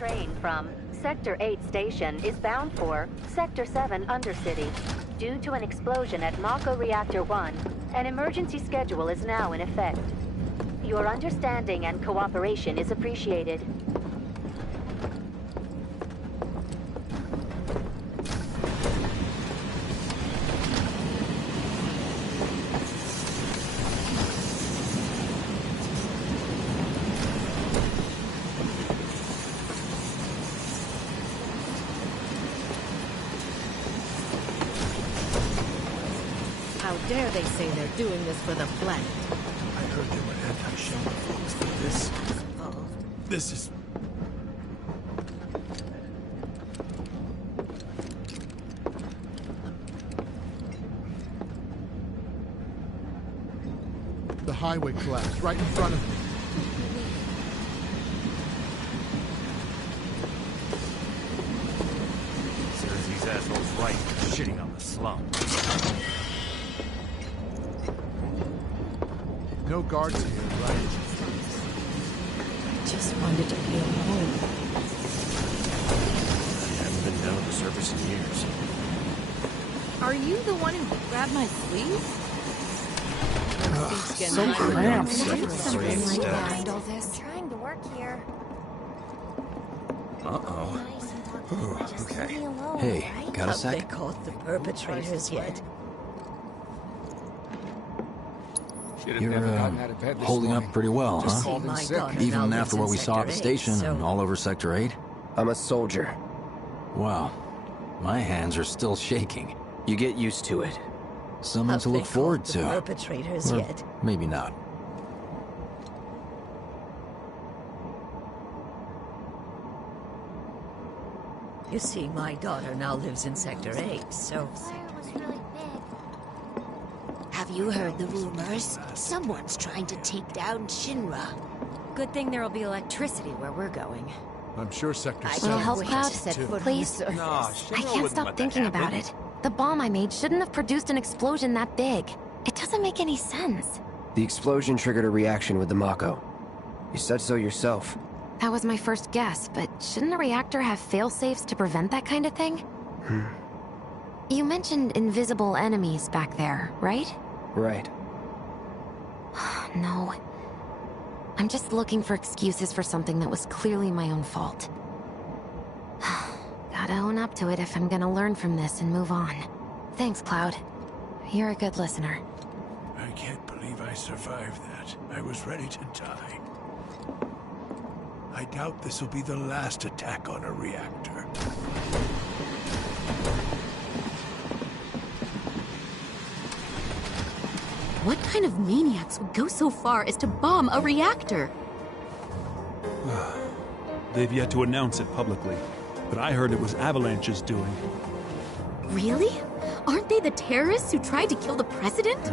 train from Sector 8 station is bound for Sector 7 Undercity. Due to an explosion at Mako Reactor 1, an emergency schedule is now in effect. Your understanding and cooperation is appreciated. How dare they say they're doing this for the planet? I heard there were anti-shelter folks for this. This is... The highway collapsed right in front of me. Serves these assholes right for shitting on the slum. No guards here, right? Just wanted to be alone. I haven't been down to the surface in years. Are you the one who grabbed my sleeve? So cramped. Something like that. Behind all this. Trying to work here. Uh-oh. Okay. Hey, got a Have they sec? caught the perpetrators yet? You're, holding up pretty well, Just huh? called in sick. Even after what we saw at the station and all over Sector 8? I'm a soldier. Wow. My hands are still shaking. You get used to it. Something Have to they look forward caught the to. perpetrators Or yet? maybe not. You see, my daughter now lives in Sector 8, so... Fire was really big. Have you heard the rumors? Someone's trying to take down Shinra. Good thing there'll be electricity where we're going. I'm sure Sector I 7 will help was Cloud, too. please. I can't stop thinking about it. The bomb I made shouldn't have produced an explosion that big. It doesn't make any sense. The explosion triggered a reaction with the Mako. You said so yourself. That was my first guess, but shouldn't a reactor have fail-safes to prevent that kind of thing? You mentioned invisible enemies back there, right? Right. No. I'm just looking for excuses for something that was clearly my own fault. Gotta own up to it if I'm gonna learn from this and move on. Thanks, Cloud. You're a good listener. I can't believe I survived that. I was ready to die. I doubt this will be the last attack on a reactor. What kind of maniacs would go so far as to bomb a reactor? They've yet to announce it publicly, but I heard it was Avalanche's doing. Really? Aren't they the terrorists who tried to kill the president?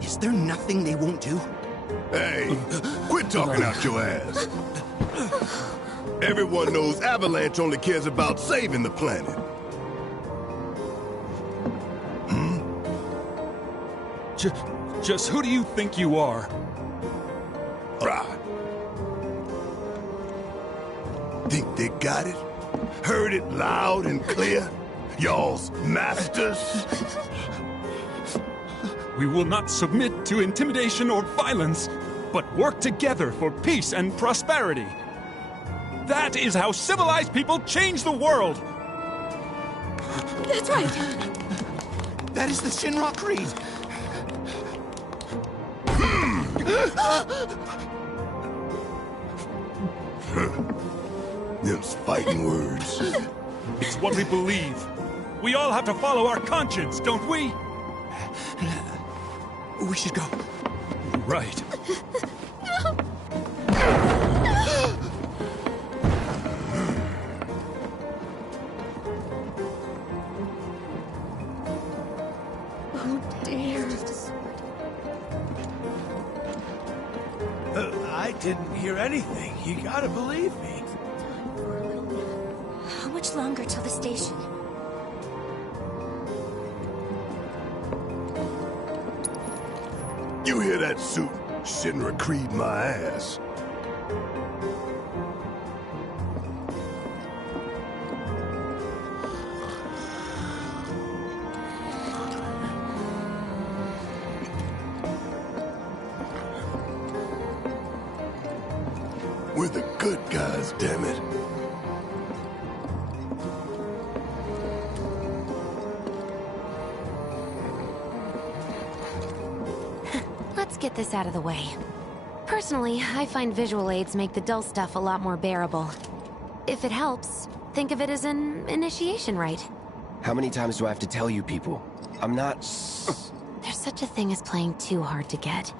Is there nothing they won't do? Hey, quit talking out your ass. Everyone knows Avalanche only cares about saving the planet. Just who do you think you are? Right. Think they got it? Heard it loud and clear? Y'all's masters? We will not submit to intimidation or violence, but work together for peace and prosperity. That is how civilized people change the world! That's right! That is the Shinra Creed! Them's fighting words. It's what we believe. We all have to follow our conscience, don't we? We should go. Right. Oh dear. I didn't hear anything. You gotta believe me. How much longer till the station? You hear that suit? Shinra Creed my ass. We're the good guys, damn it. Let's get this out of the way. Personally, I find visual aids make the dull stuff a lot more bearable. If it helps, think of it as an initiation rite. How many times do I have to tell you people? I'm not... There's such a thing as playing too hard to get.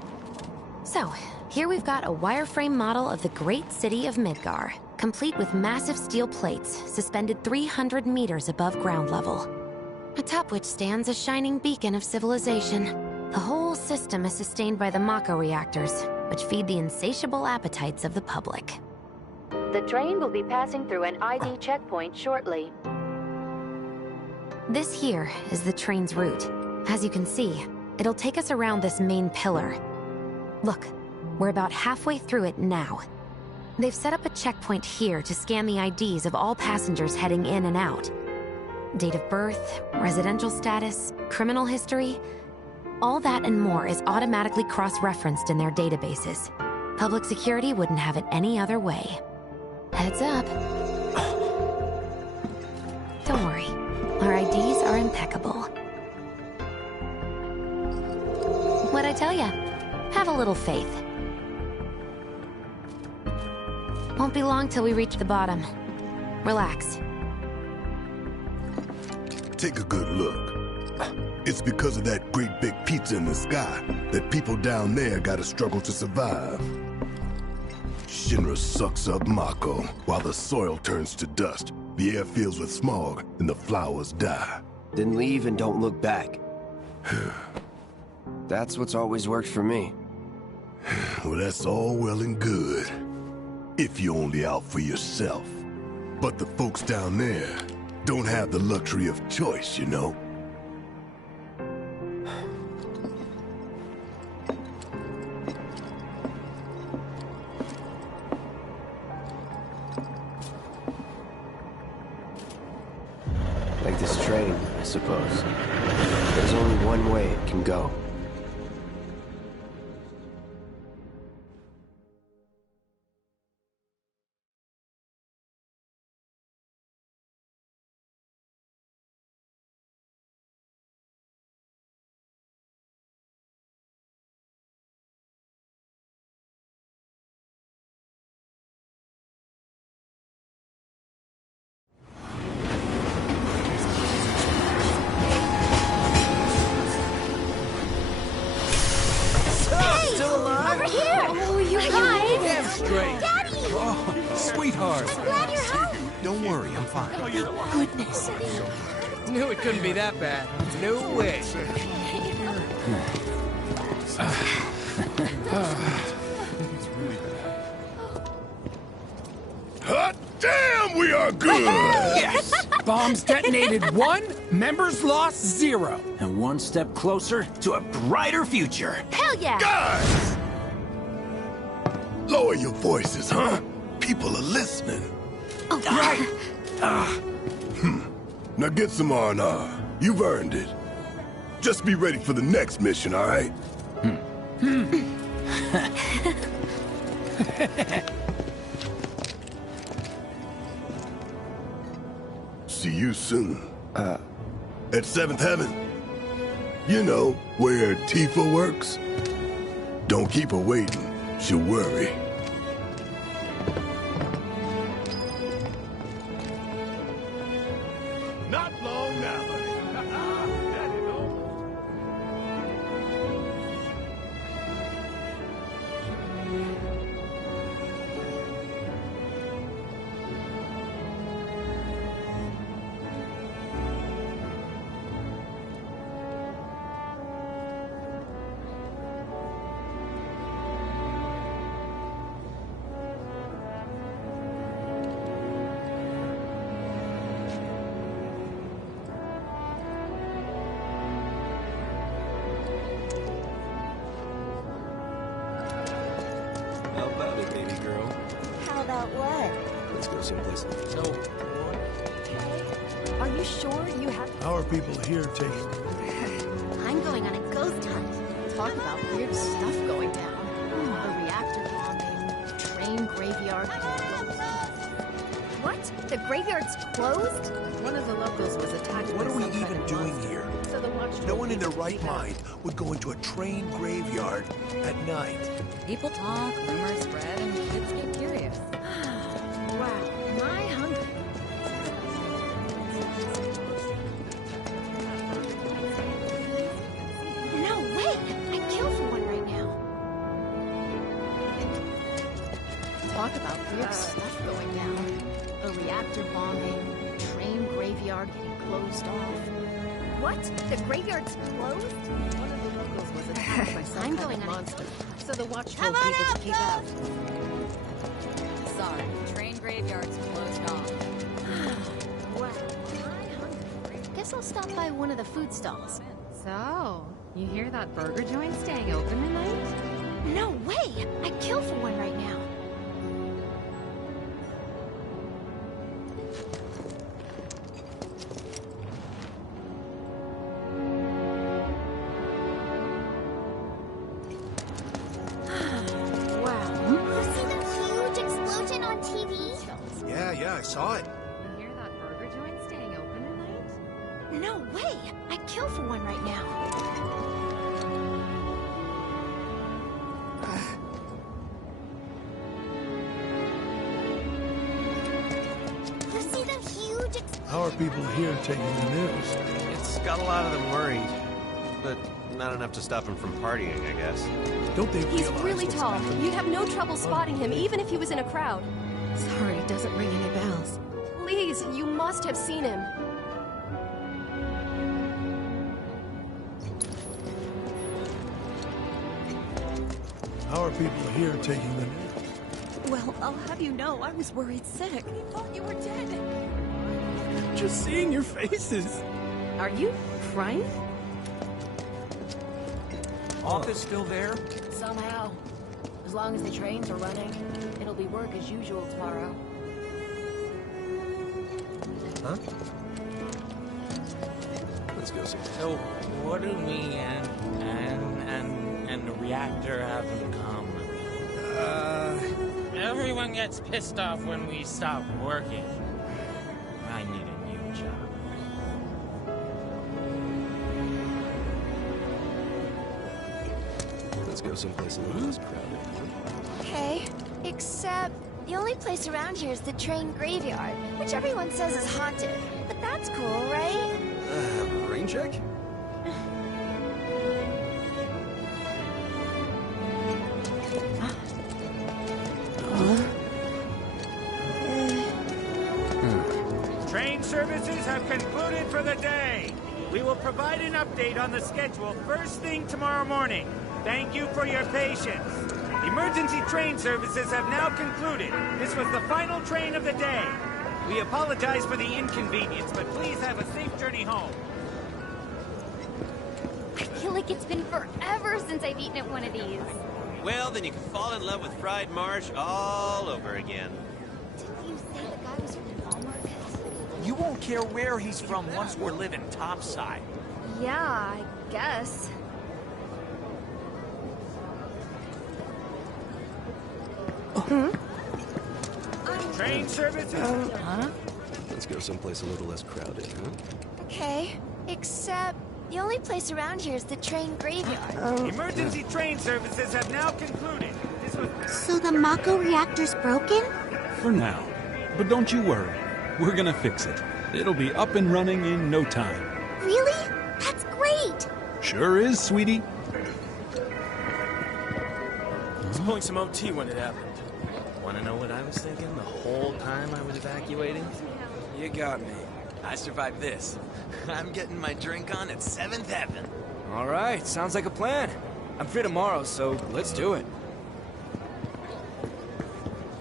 So, here we've got a wireframe model of the great city of Midgar, complete with massive steel plates suspended 300 meters above ground level. Atop which stands a shining beacon of civilization. The whole system is sustained by the Mako reactors, which feed the insatiable appetites of the public. The train will be passing through an ID checkpoint shortly. This here is the train's route. As you can see, it'll take us around this main pillar. Look, we're about halfway through it now. They've set up a checkpoint here to scan the IDs of all passengers heading in and out. Date of birth, residential status, criminal history, all that and more is automatically cross-referenced in their databases. Public security wouldn't have it any other way. Heads up. Don't worry, our IDs are impeccable. What'd I tell ya? Have a little faith. Won't be long till we reach the bottom. Relax. Take a good look. It's because of that great big pizza in the sky that people down there gotta struggle to survive. Shinra sucks up Mako, while the soil turns to dust, the air fills with smog, and the flowers die. Then leave and don't look back. That's what's always worked for me. Well, that's all well and good. If you're only out for yourself. But the folks down there don't have the luxury of choice, you know? Like this train, I suppose. There's only one way it can go. Sweetheart! I'm glad you're home! Don't worry, I'm fine. Goodness. Knew it couldn't be that bad. No way. Hot damn, we are good! Yes! Bombs detonated 1, members lost 0. And one step closer to a brighter future. Hell yeah! Guys! Lower your voices, huh? People are listening. Oh, right. Now get some R&R. You've earned it. Just be ready for the next mission, all right? See you soon. At 7th Heaven. You know, where Tifa works. Don't keep her waiting. She'll worry. Not long now, buddy. Daddy knows. How about it, baby girl? How about what? Let's go someplace. No. Are you sure you have... How are people here taking? I'm going on a ghost hunt. Talk about weird stuff going down. A reactor bombing, train train graveyard. What? The graveyard's closed? One of the locals was attacked. What are we even doing here? So the watch No one in their right mind would go into a train graveyard at night. People talk, rumors spread, and kids get curious. Wow, my hungry. No way! I'd kill for one right now. Talk about big stuff going down. A reactor bombing, train graveyard getting closed off. What? The graveyard's closed? One of the locals was attacked by some I'm kind going of on a- monster. So the watch told people to keep out. Sorry, train graveyard's closed off. Wow, my hungry. Guess I'll stop by one of the food stalls. So, you hear that burger joint staying open tonight? No way! I'd kill for one right now. Yeah, I saw it. You hear that burger joint staying open tonight? No way! I'd kill for one right now. You see the huge How are people here taking the news? It's got a lot of them worried, but not enough to stop him from partying, I guess. Don't they He's realize really what's tall. happening? You'd have no trouble spotting him, even if he was in a crowd. Sorry, it doesn't ring any bells. Please, you must have seen him. How are people here taking the news? Well, I'll have you know, I was worried sick. I thought you were dead. Just seeing your faces. Are you crying? Office still there? Somehow. As long as the trains are running, it'll be work as usual tomorrow. Huh? Let's go see. So, what do me and the reactor have in common? Everyone gets pissed off when we stop working. I need a new job. Let's go someplace a little less crowded. Okay, except the only place around here is the train graveyard, which everyone says is haunted. But that's cool, right? Rain check? Train services have concluded for the day. We will provide an update on the schedule first thing tomorrow morning. Thank you for your patience. Emergency train services have now concluded. This was the final train of the day. We apologize for the inconvenience, but please have a safe journey home. I feel like it's been forever since I've eaten at one of these. Well, then you can fall in love with fried marsh all over again. Didn't you say the guy was from the mall market? You won't care where he's from once we're living topside. Yeah, I guess. Train services... Huh? Let's go someplace a little less crowded, huh? Okay, except the only place around here is the train graveyard. Emergency train services have now concluded. This was... So the Mako reactor's broken? For now. But don't you worry. We're gonna fix it. It'll be up and running in no time. Really? That's great! Sure is, sweetie. I was pulling some OT when it happened. Want to know what I was thinking the whole time I was evacuating? You got me. I survived this. I'm getting my drink on at 7th Heaven. All right, sounds like a plan. I'm free tomorrow, so let's do it.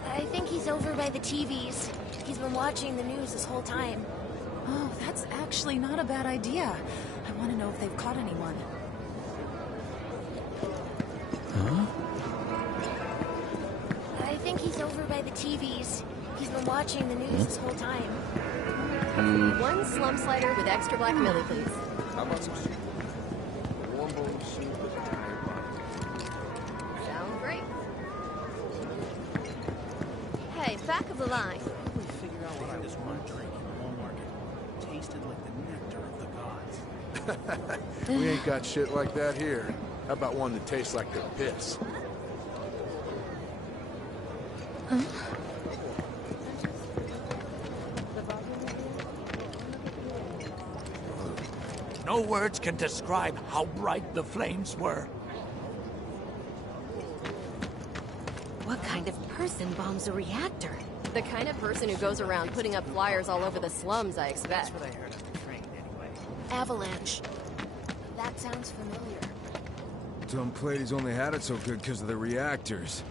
I think he's over by the TVs. He's been watching the news this whole time. Oh, that's actually not a bad idea. I want to know if they've caught anyone. Huh? I think he's over by the TVs. He's been watching the news this whole time. One slum slider with extra black millie, please. How about some soup? Warm bowl of soup with a Thai barbecue. Sounds great. of the line. We figure out why this one drink in the whole market tasted like the nectar of the gods. We ain't got shit like that here. How about one that tastes like their piss? Huh? No words can describe how bright the flames were. What kind of person bombs a reactor? The kind of person who goes around putting up flyers all over the slums, I expect. That's what I heard on the train, anyway. Avalanche. That sounds familiar. Dumb Plady's only had it so good because of the reactors.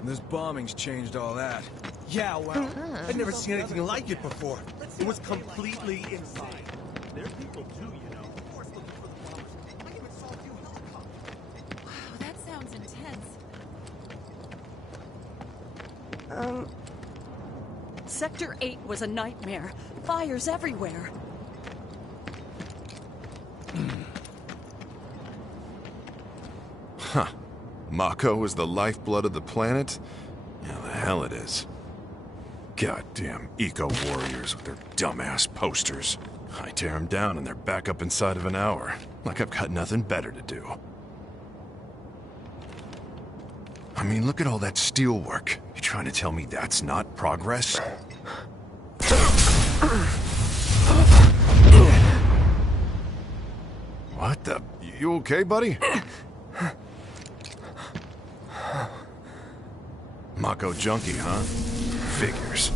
And this bombing's changed all that. Yeah, well, I'd never seen anything like it before. It was completely insane. They're people too, you know. Wow, that sounds intense. Sector 8 was a nightmare. Fires everywhere. Huh. Mako is the lifeblood of the planet? Yeah, the hell it is. Goddamn eco-warriors with their dumbass posters. I tear them down and they're back up inside of an hour. Like I've got nothing better to do. I mean, look at all that steel work. You trying to tell me that's not progress? What the? You okay, buddy? Mako junkie, huh? Figures.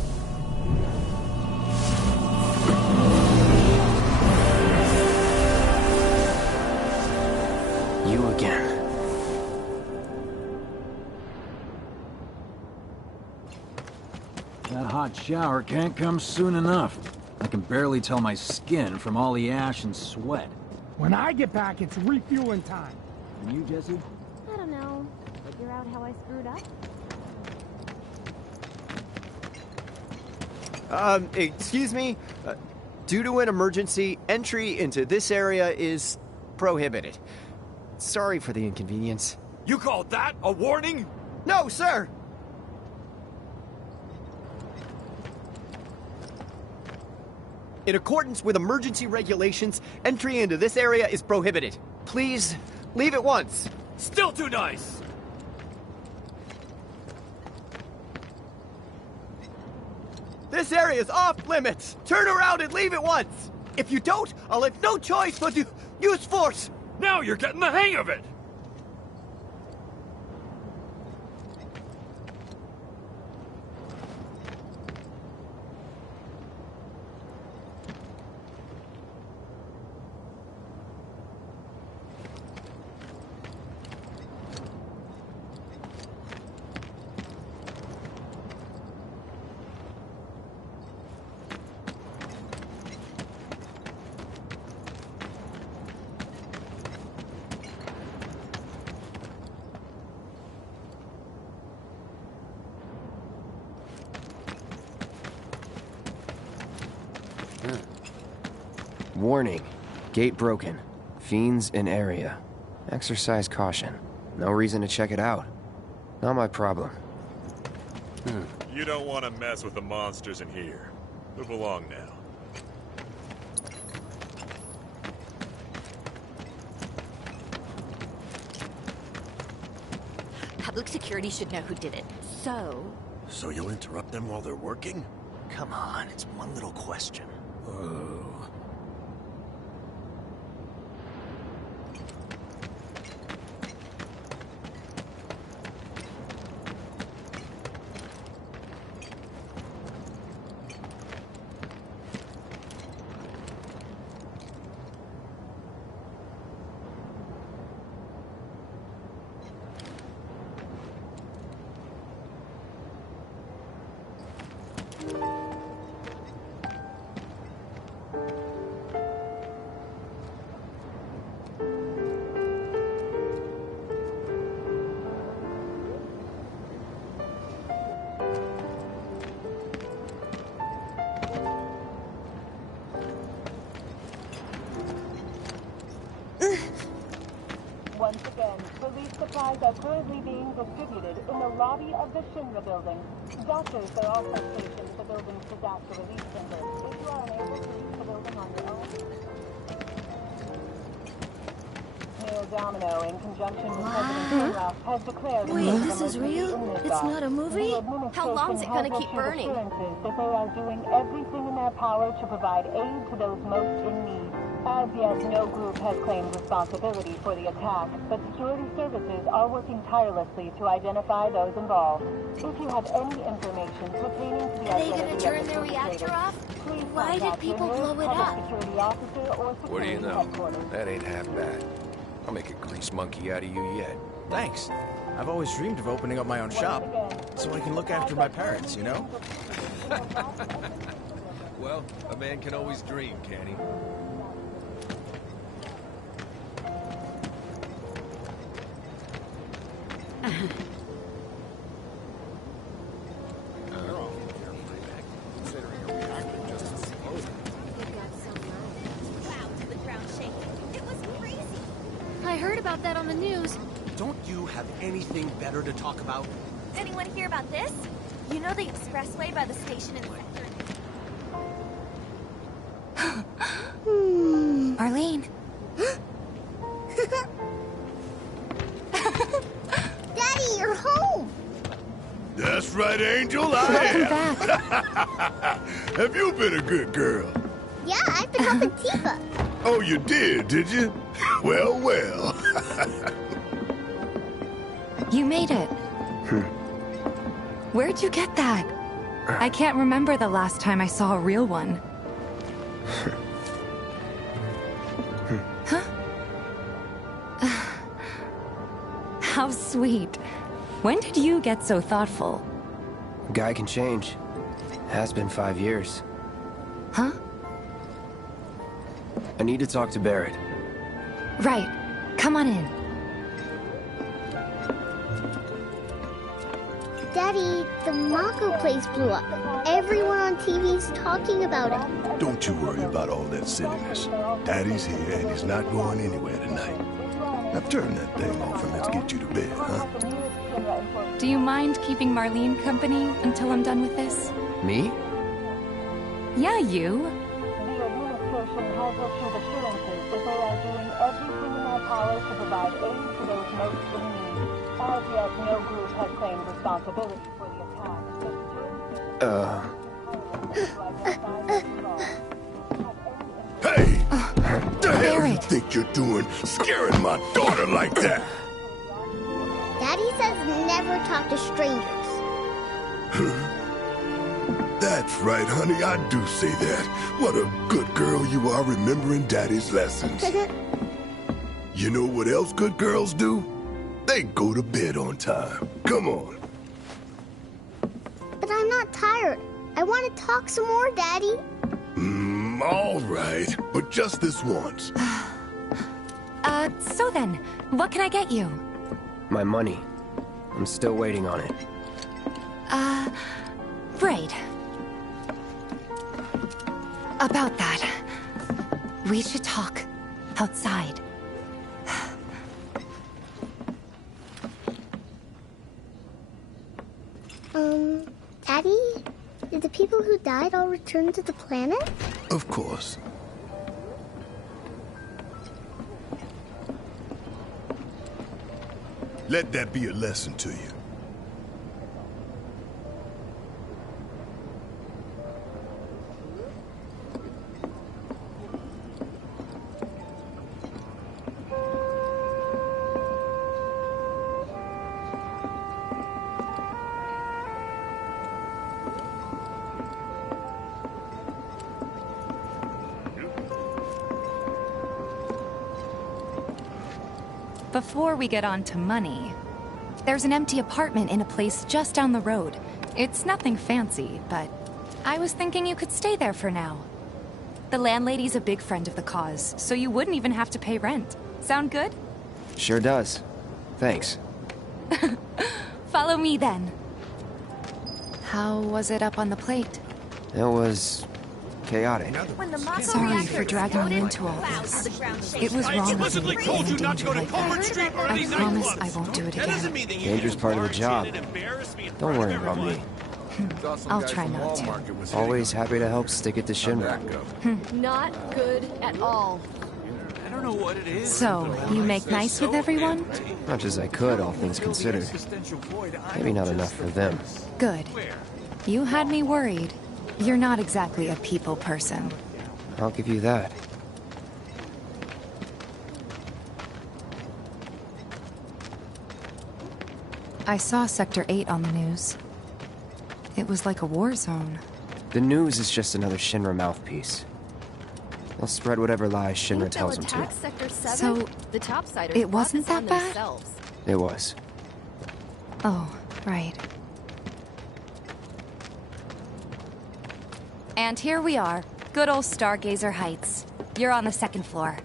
You again. That hot shower can't come soon enough. I can barely tell my skin from all the ash and sweat. When I get back, it's refueling time. And you, Jesse? I don't know. Figure out how I screwed up? Excuse me? Due to an emergency, entry into this area is prohibited. Sorry for the inconvenience. You call that a warning? No, sir! In accordance with emergency regulations, entry into this area is prohibited. Please, leave at once. Still too nice! This area is off limits! Turn around and leave at once! If you don't, I'll have no choice but to use force! Now you're getting the hang of it! Warning. Gate broken. Fiends in area. Exercise caution. No reason to check it out. Not my problem. You don't want to mess with the monsters in here. Move along now. Public security should know who did it. So... So you'll interrupt them while they're working? Come on, it's one little question. Oh. supplies are currently being distributed in the lobby of the Shinra building. Doctors are also stationed at the building's disaster relief center. If you are unable to reach the building on your own... Mayor Domino, in conjunction with President Shinra, has declared... Wait, this is real? It's not a movie? How long is it gonna keep burning? ...that they are doing everything in their power to provide aid to those most in need. As yet, no group has claimed responsibility for the attack, but security services are working tirelessly to identify those involved. If you have any information pertaining to the identity of the turn their reactor off? Why did people blow it up? Security officer or What do you security know? headquarters. That ain't half bad. I'll make a grease monkey out of you yet. Thanks. I've always dreamed of opening up my own shop, so I can look after my parents, you know? Well, a man can always dream, can't he? I heard about that on the news. Don't you have anything better to talk about? Anyone hear about this? You know the expressway by the station in Sector... Arlene. Daddy, you're home! That's right, Angel, I am. Have you been a good girl? Yeah, I've been helping Tifa. Oh, you did you? Well, well. You made it. Where'd you get that? I can't remember the last time I saw a real one. Huh? How sweet. When did you get so thoughtful? Guy can change. Has been 5 years. Huh? I need to talk to Barrett. Right. Come on in. Daddy, the Mako place blew up. Everyone on TV's talking about it. Don't you worry about all that silliness. Daddy's here and he's not going anywhere tonight. Now turn that thing off and let's get you to bed, huh? Do you mind keeping Marlene company until I'm done with this? Me? Yeah, you. The administration has issued assurances that they are doing everything in their power to provide aid to those most in need. As yet, no group has claimed responsibility for the attack. Hey! What the hell you think you're doing, scaring my daughter like that? Daddy says never talk to strangers. That's right, honey, I do say that. What a good girl you are remembering Daddy's lessons. You know what else good girls do? They go to bed on time. Come on. But I'm not tired. I want to talk some more, Daddy. All right, but just this once. So then, what can I get you? My money. I'm still waiting on it. Right. About that. We should talk outside. Daddy? Did the people who died all return to the planet? Of course. Let that be a lesson to you. Before we get on to money, there's an empty apartment in a place just down the road. It's nothing fancy, but I was thinking you could stay there for now. The landlady's a big friend of the cause, so you wouldn't even have to pay rent. Sound good? Sure does. Thanks. Follow me then. How was it up on the plate? It was chaotic. Sorry for dragging you into all this. It was wrong of me to put you in danger like that. I promise I won't do it again. Danger's part of the job. Don't worry about me. I'll try not to. Always happy to help stick it to Shinra. Not good at all. I don't know what it is. So, you make nice with everyone? Much as I could, all things considered. Maybe not enough for them. Good. You had me worried. You're not exactly a people person. I'll give you that. I saw Sector 8 on the news. It was like a war zone. The news is just another Shinra mouthpiece. They'll spread whatever lies Shinra tells them to. Sector 7? So, the topsiders it wasn't that bad? Themselves. It was. Oh, right. And here we are. Good old Stargazer Heights. You're on the second floor.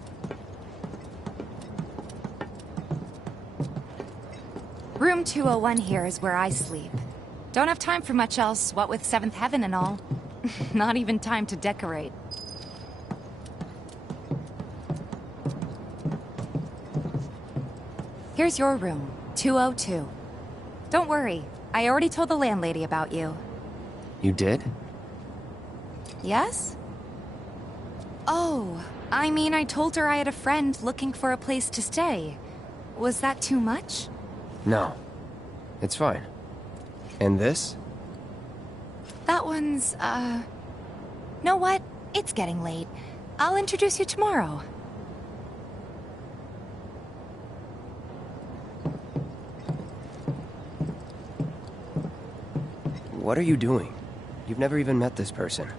Room 201 here is where I sleep. Don't have time for much else, what with 7th Heaven and all. Not even time to decorate. Here's your room, 202. Don't worry, I already told the landlady about you. You did? Yes? Oh, I mean, I told her I had a friend looking for a place to stay. Was that too much? No. It's fine. And this? That one's, know what? It's getting late. I'll introduce you tomorrow. What are you doing? You've never even met this person.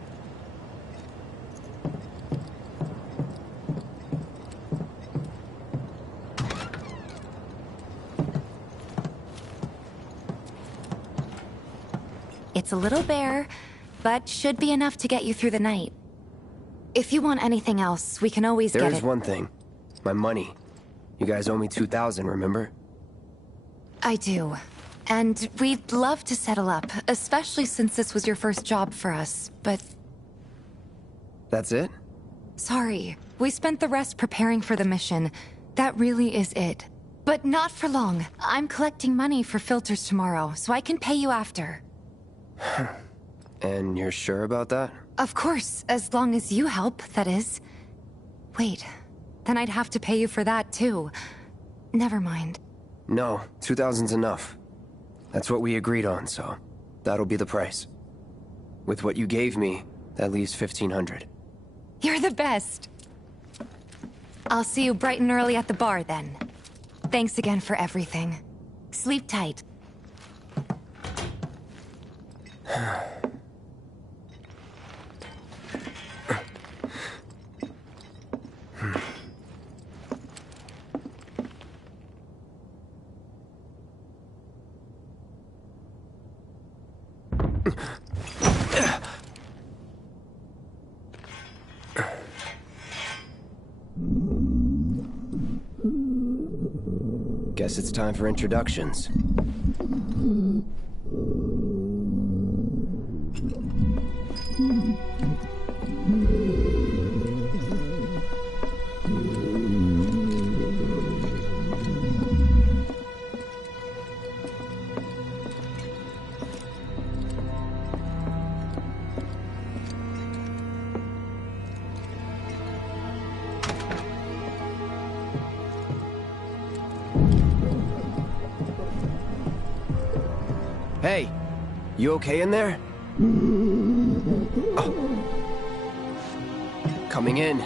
It's a little bare, but should be enough to get you through the night. If you want anything else, we can always get it. There is one thing. My money. You guys owe me 2,000, remember? I do. And we'd love to settle up, especially since this was your first job for us, but... That's it? Sorry. We spent the rest preparing for the mission. That really is it. But not for long. I'm collecting money for filters tomorrow, so I can pay you after. And you're sure about that? Of course, as long as you help, that is. Wait, then I'd have to pay you for that too. Never mind. No, 2,000's enough. That's what we agreed on, so that'll be the price. With what you gave me, that leaves 1,500. You're the best. I'll see you bright and early at the bar then. Thanks again for everything. Sleep tight. Guess it's time for introductions. Hey, you okay in there? Oh. Coming in.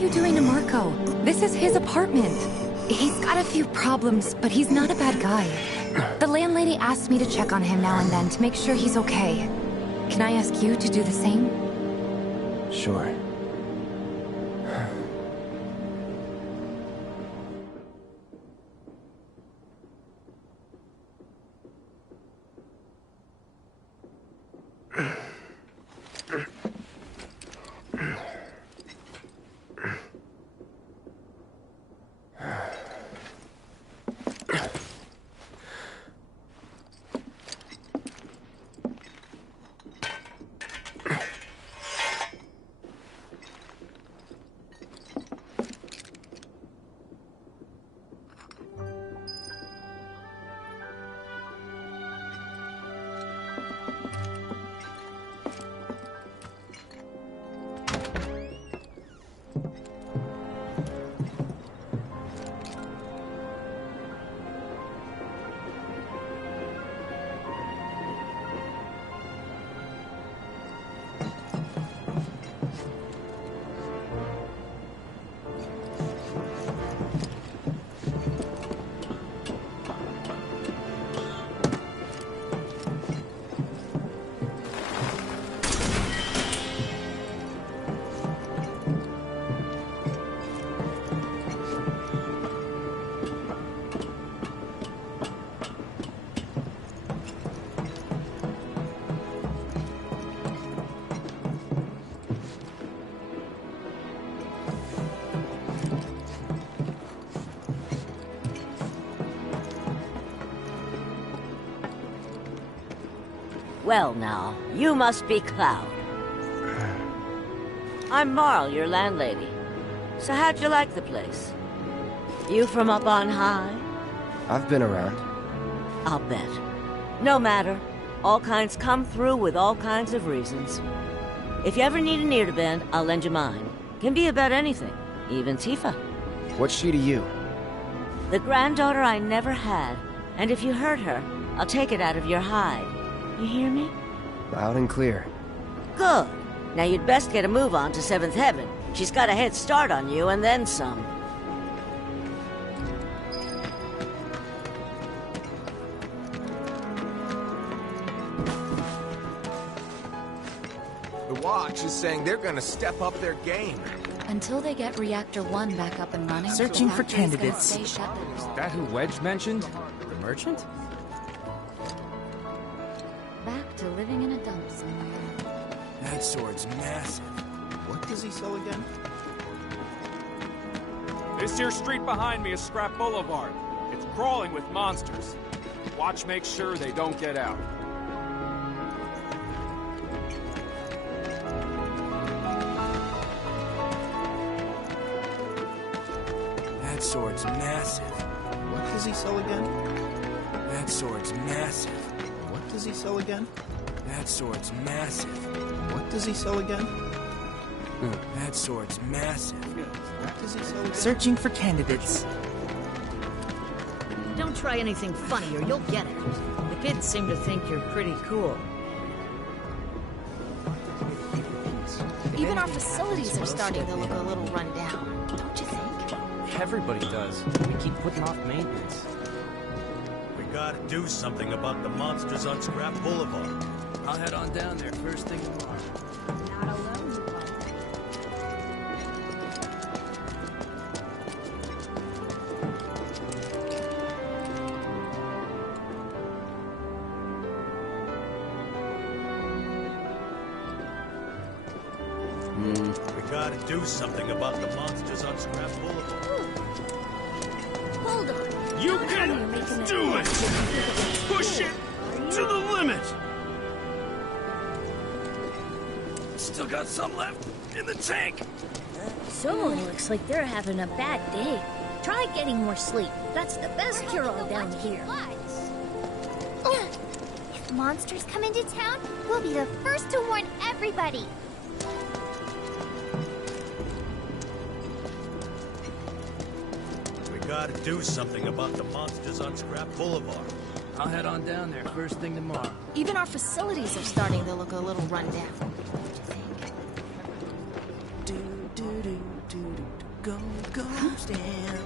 you doing to Marco? This is his apartment. He's got a few problems, but he's not a bad guy. The landlady asked me to check on him now and then to make sure he's okay. Can I ask you to do the same? Sure. Well now, you must be Cloud. I'm Marl, your landlady. So how'd you like the place? You from up on high? I've been around. I'll bet. No matter. All kinds come through with all kinds of reasons. If you ever need an ear to bend, I'll lend you mine. Can be about anything, even Tifa. What's she to you? The granddaughter I never had. And if you hurt her, I'll take it out of your hide. You hear me? Loud and clear. Good. Now you'd best get a move on to 7th Heaven. She's got a head start on you and then some. The Watch is saying they're gonna step up their game. Until they get Reactor 1 back up and running. Searching for candidates. Is that who Wedge mentioned? The merchant? back to living in a dump somewhere. That sword's massive. What does he sell again? This here street behind me is Scrap Boulevard. It's crawling with monsters. Watch make sure they don't get out. That sword's massive. What does he sell again? That sword's massive. What does he sell again? That sword's massive. What does he sell again? That sword's massive. What does he sell again? Searching for candidates. Don't try anything funny or you'll get it. The kids seem to think you're pretty cool. Even our facilities are starting to look a little run down, don't you think? Everybody does. We keep putting off maintenance. We gotta do something about the monsters on Scrap Boulevard. I'll head on down there first thing tomorrow. Not alone, you won't. We gotta do something about the monsters on Scrap Boulevard. Hold on. You can do it! Push it to the limit! Still got some left in the tank. Someone looks like they're having a bad day. Try getting more sleep. That's the best cure-all down here. If monsters come into town, we'll be the first to warn everybody. We gotta do something about the monsters on Scrap Boulevard. I'll head on down there first thing tomorrow. Even our facilities are starting to look a little run down. Go, stand.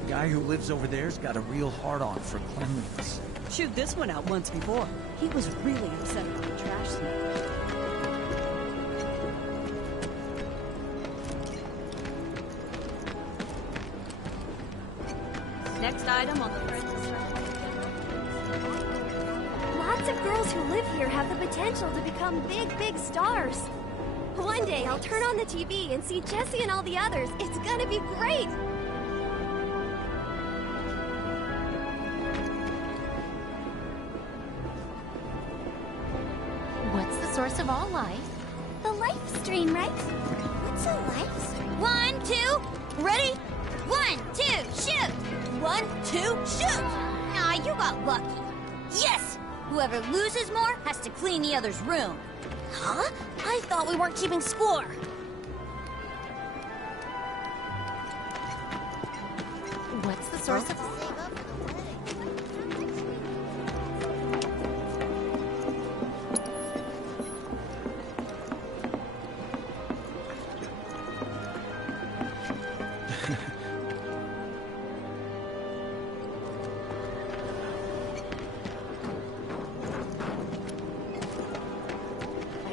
The guy who lives over there's got a real hard-on for cleanliness. Chewed this one out once before. He was really upset about the trash smell. Next item on the Lots of girls who live here have the potential to become big, big stars. One day I'll turn on the TV and see Jessie and all the others. It's gonna be great! What's the source of all life? The Livestream, right? What's a Livestream? 1, 2, ready? 1, 2, shoot! 1, 2, shoot! Nah, you got lucky. Yes! Whoever loses more has to clean the other's room. Huh? I thought we weren't keeping score. What's the source of...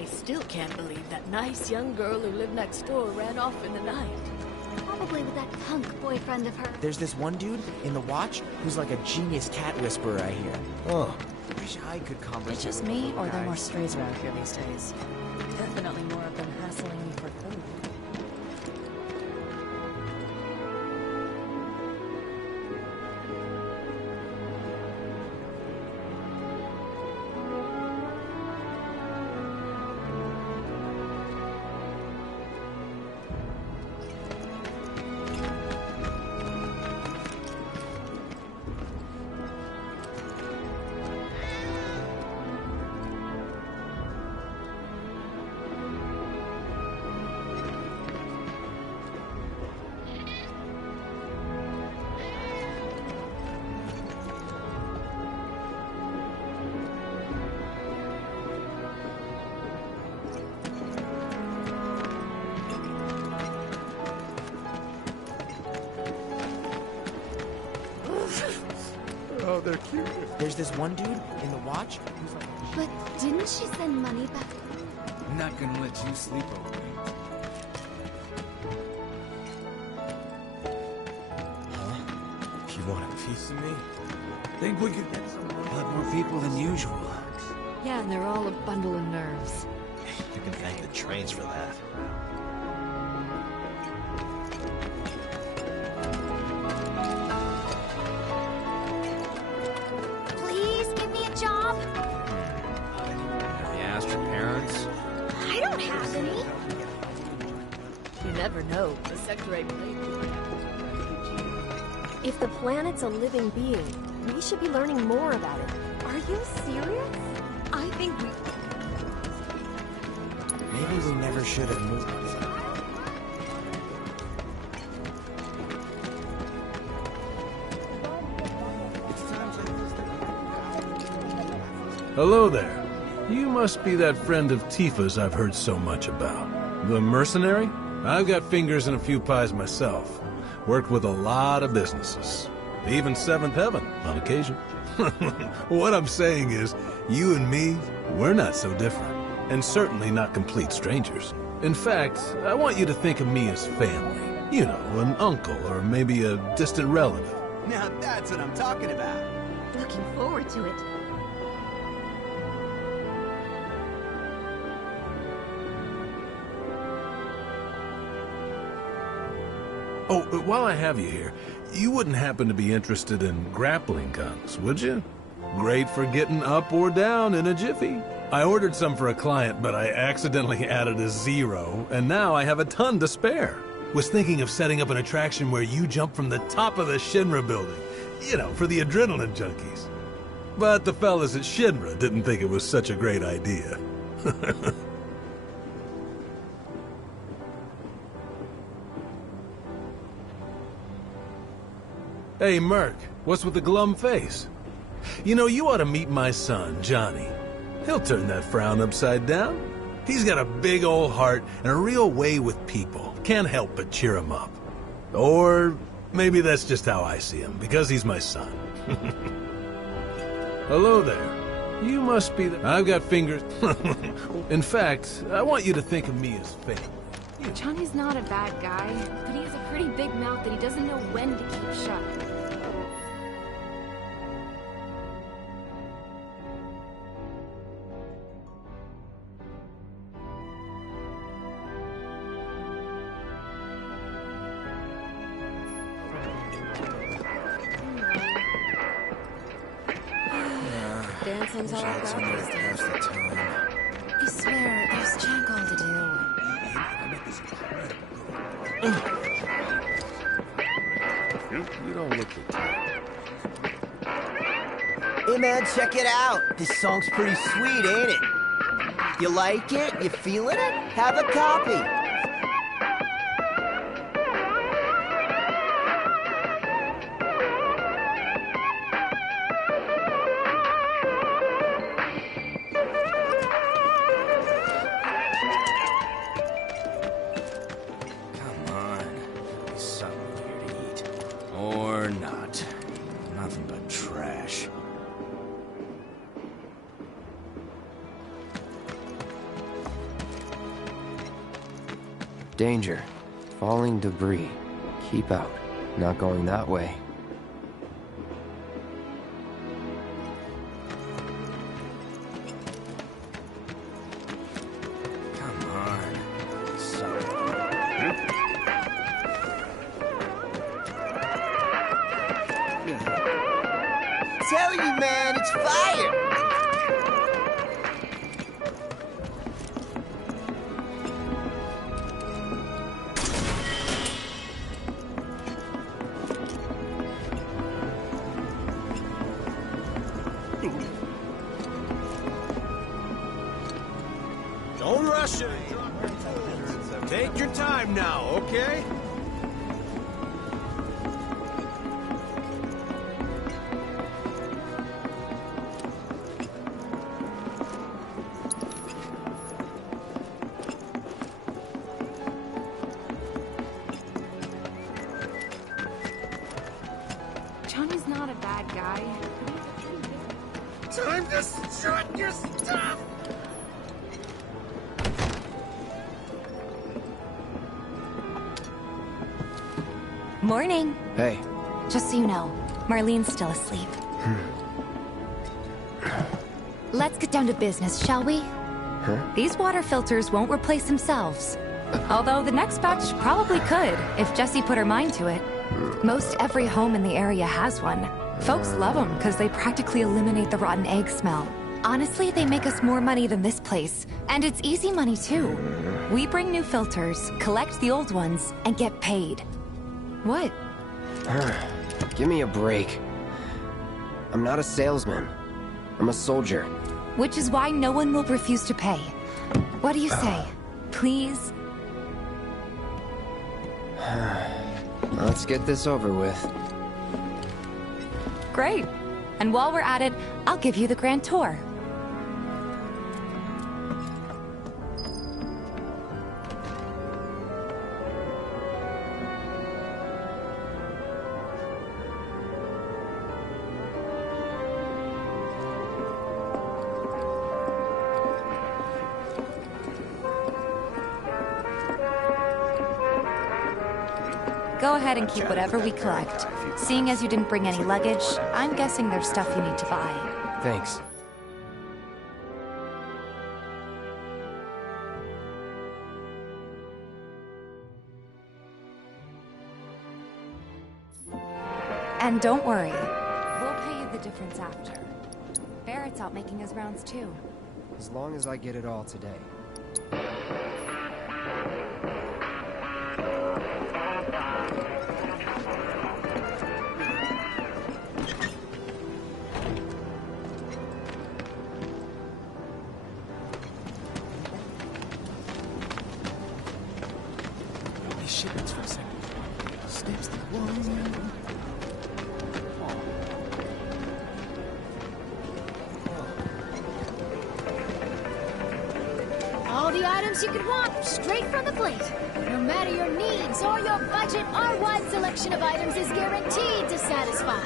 Still can't believe that nice young girl who lived next door ran off in the night. Probably with that punk boyfriend of hers. There's this one dude in the watch who's like a genius cat whisperer, I hear. Oh. Wish I could converse. It's just me, or there are more strays around here these days? Definitely more of them hassling me for food. Oh, they're cute. There's this one dude in the watch who's like... But didn't she send money back? I'm not gonna let you sleep over me. Huh? You want a piece of me? Think we could get a lot more people than usual. Yeah, and they're all a bundle of nerves. You can thank the trains for that. Please give me a job. Have you asked your parents? I don't have any. You never know. The Sector 8 plane. If the planet's a living being, we should be learning more about it. Are you serious? I think we... Maybe we never should have moved. Hello there. You must be that friend of Tifa's I've heard so much about. The mercenary? I've got fingers in a few pies myself. Worked with a lot of businesses. Even Seventh Heaven, on occasion. What I'm saying is, you and me, we're not so different. And certainly not complete strangers. In fact, I want you to think of me as family. You know, an uncle or maybe a distant relative. Now that's what I'm talking about. Looking forward to it. Oh, while I have you here, you wouldn't happen to be interested in grappling guns, would you? Great for getting up or down in a jiffy. I ordered some for a client, but I accidentally added a 0, and now I have a ton to spare. Was thinking of setting up an attraction where you jump from the top of the Shinra building. You know, for the adrenaline junkies. But the fellas at Shinra didn't think it was such a great idea. Hey, Merc, what's with the glum face? You know, you ought to meet my son, Johnny. He'll turn that frown upside down. He's got a big old heart and a real way with people. Can't help but cheer him up. Or maybe that's just how I see him, because he's my son. Hello there. You must be the... I've got fingers... In fact, I want you to think of me as family. Johnny's not a bad guy, but he has a pretty big mouth that he doesn't know when to keep shut. Dancing's all about these days. I swear, there's jack all to do. You don't look the type. Hey man, check it out. This song's pretty sweet, ain't it? You like it? You feeling it? Have a copy. Danger. Falling debris. Keep out. Not going that way. Come on. Tell you, man, it's fire! Don't rush it. Take your time now, okay? Johnny's not a bad guy. Time to strut your stuff! Morning. Hey. Just so you know, Marlene's still asleep. Let's get down to business, shall we? Huh? These water filters won't replace themselves. Although the next batch probably could, if Jessie put her mind to it. Most every home in the area has one. Folks love them because they practically eliminate the rotten egg smell. Honestly, they make us more money than this place. And it's easy money, too. We bring new filters, collect the old ones, and get paid. What? Give me a break. I'm not a salesman. I'm a soldier. Which is why no one will refuse to pay. What do you say? Please? Let's get this over with. Great. And while we're at it, I'll give you the grand tour. Go ahead and keep whatever we collect. Seeing as you didn't bring any luggage, I'm guessing there's stuff you need to buy. Thanks. And don't worry, we'll pay you the difference after. Barrett's out making his rounds too. As long as I get it all today. the items you could want, straight from the plate. No matter your needs or your budget, our wide selection of items is guaranteed to satisfy.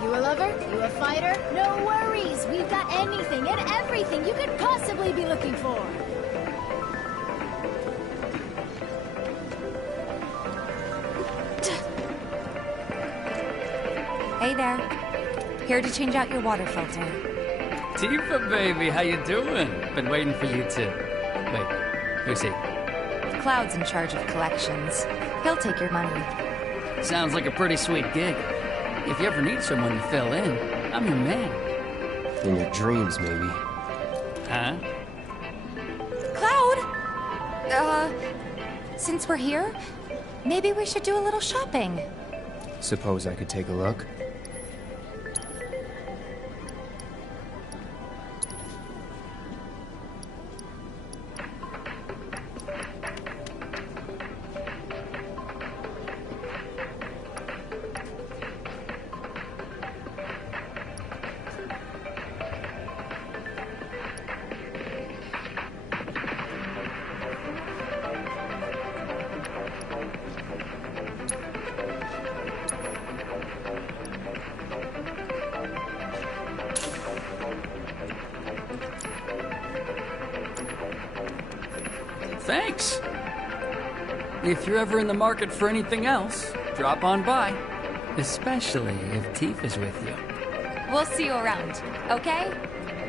You a lover? You a fighter? No worries. We've got anything and everything you could possibly be looking for. Hey there. Here to change out your water filter. Tifa, baby, how you doing? Been waiting for you to... Wait, who's he? Cloud's in charge of collections. He'll take your money. Sounds like a pretty sweet gig. If you ever need someone to fill in, I'm your man. In your dreams, maybe. Huh? Cloud! Since we're here, maybe we should do a little shopping. Suppose I could take a look? Thanks. If you're ever in the market for anything else, drop on by. Especially if Tifa's with you. We'll see you around, okay?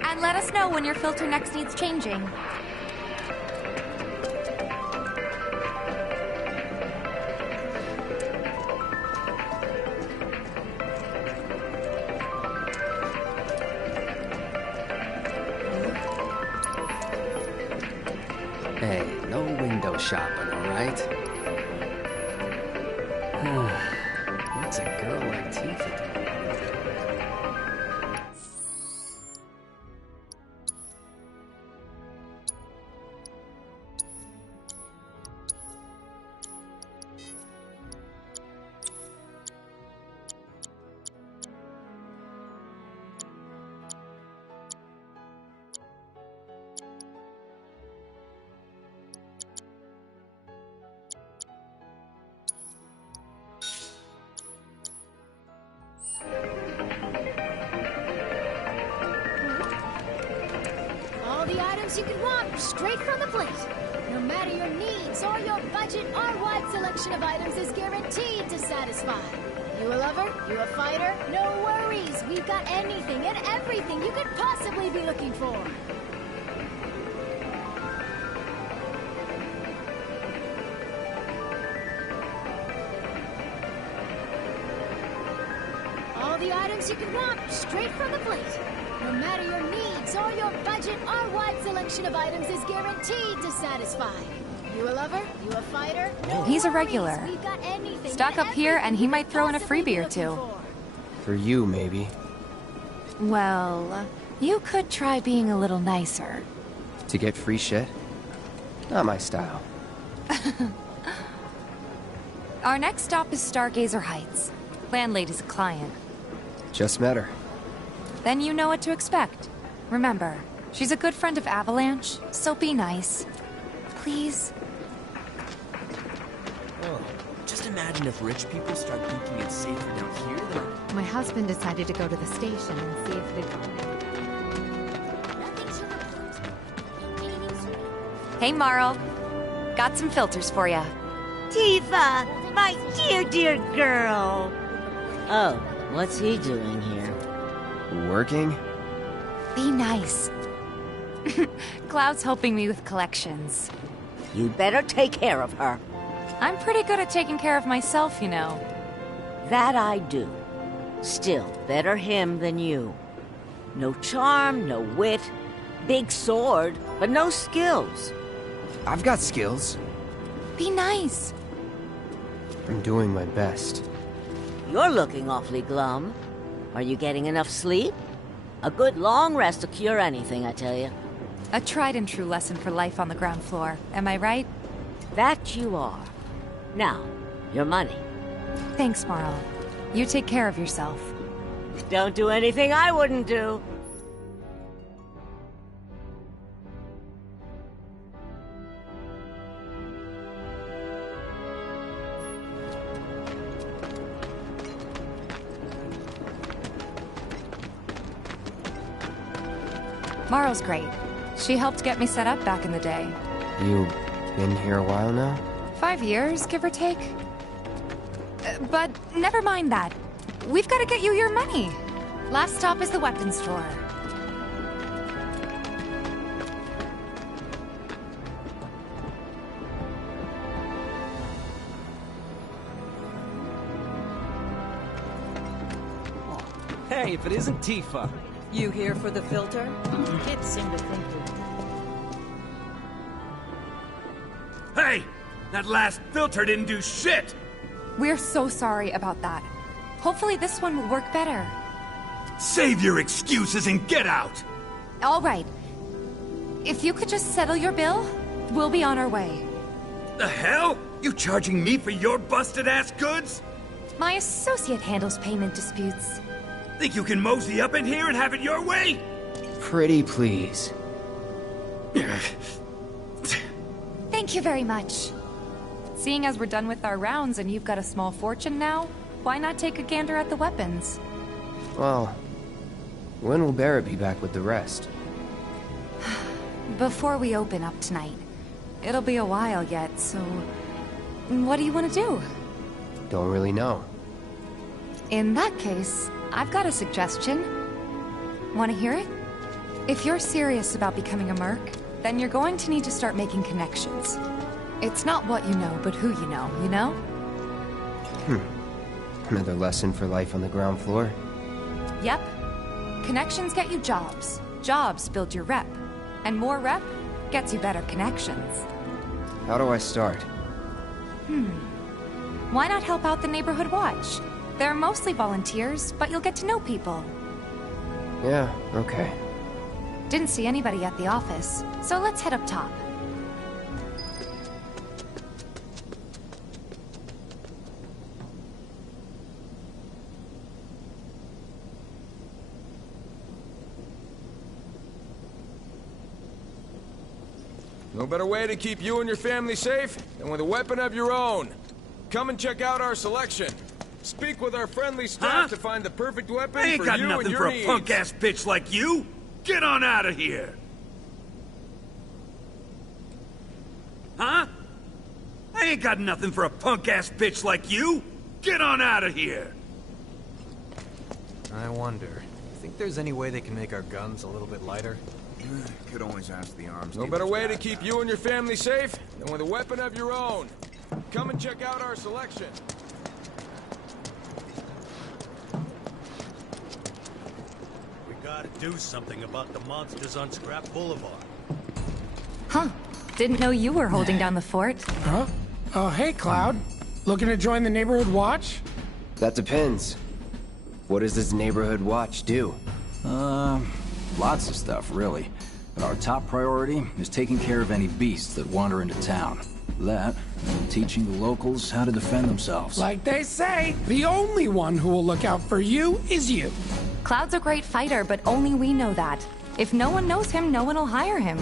And let us know when your filter next needs changing. Hey, no window shopping, all right? What's a girl like Tifa doing? All the items you could want, straight from the plate. No matter your needs or your budget, our wide selection of items is guaranteed to satisfy. You a lover? You a fighter? No worries. We've got anything and everything you could possibly be looking for. All the items you could want, straight from the plate. No matter your needs or your budget, our wide selection of items is guaranteed to satisfy. You a lover? You a fighter? No He's a worries. regular. We've got anything Stock and up here and he everything might you throw in a possibly be freebie or looking two. for. For you, maybe. Well, you could try being a little nicer. To get free shit? Not my style. Our next stop is Stargazer Heights. Landlady's a client. Just met her. Then you know what to expect. Remember, she's a good friend of Avalanche, so be nice. Please? Oh, just imagine if rich people start thinking it's safer down here than... My husband decided to go to the station and see if they'd... Hey, Marl. Got some filters for ya. Tifa, my dear, dear girl. Oh, what's he doing here? Working? Be nice. Cloud's helping me with collections. You'd better take care of her. I'm pretty good at taking care of myself, you know. That I do. Still, better him than you. No charm, no wit. Big sword, but no skills. I've got skills. Be nice. I'm doing my best. You're looking awfully glum. Are you getting enough sleep? A good long rest will cure anything, I tell you. A tried and true lesson for life on the ground floor. Am I right? That you are. Now, your money. Thanks, Marl. You take care of yourself. Don't do anything I wouldn't do. Marl's great. She helped get me set up back in the day. You been here a while now? 5 years, give or take. But never mind that. We've got to get you your money. Last stop is the weapons store. Hey, if it isn't Tifa. You here for the filter? Kids seem to think we... Hey! That last filter didn't do shit! We're so sorry about that. Hopefully this one will work better. Save your excuses and get out! All right. If you could just settle your bill, we'll be on our way. The hell? You charging me for your busted-ass goods? My associate handles payment disputes. Think you can mosey up in here and have it your way? Pretty please. Thank you very much. Seeing as we're done with our rounds and you've got a small fortune now, why not take a gander at the weapons? Well, when will Barrett be back with the rest? Before we open up tonight. It'll be a while yet, so... what do you want to do? Don't really know. In that case, I've got a suggestion. Want to hear it? If you're serious about becoming a merc, then you're going to need to start making connections. It's not what you know, but who you know, you know? Another lesson for life on the ground floor? Yep. Connections get you jobs. Jobs build your rep. And more rep gets you better connections. How do I start? Why not help out the Neighborhood Watch? They're mostly volunteers, but you'll get to know people. Yeah, okay. Didn't see anybody at the office, so let's head up top. No better way to keep you and your family safe than with a weapon of your own. Come and check out our selection. Speak with our friendly staff to find the perfect weapon I ain't for got you nothing and your for a needs. punk-ass bitch like you! Get on out of here! Huh? I ain't got nothing for a punk-ass bitch like you! Get on out of here! I wonder, you think there's any way they can make our guns a little bit lighter? Could always ask the arms. No better way to keep you and your family safe than with a weapon of your own. Come and check out our selection. We gotta do something about the monsters on Scrap Boulevard. Huh. Didn't know you were holding down the fort. Huh? Oh, hey, Cloud. Looking to join the Neighborhood Watch? That depends. What does this Neighborhood Watch do? Lots of stuff, really. But our top priority is taking care of any beasts that wander into town. That, and teaching the locals how to defend themselves. Like they say, the only one who will look out for you is you. Cloud's a great fighter, but only we know that. If no one knows him, no one will hire him.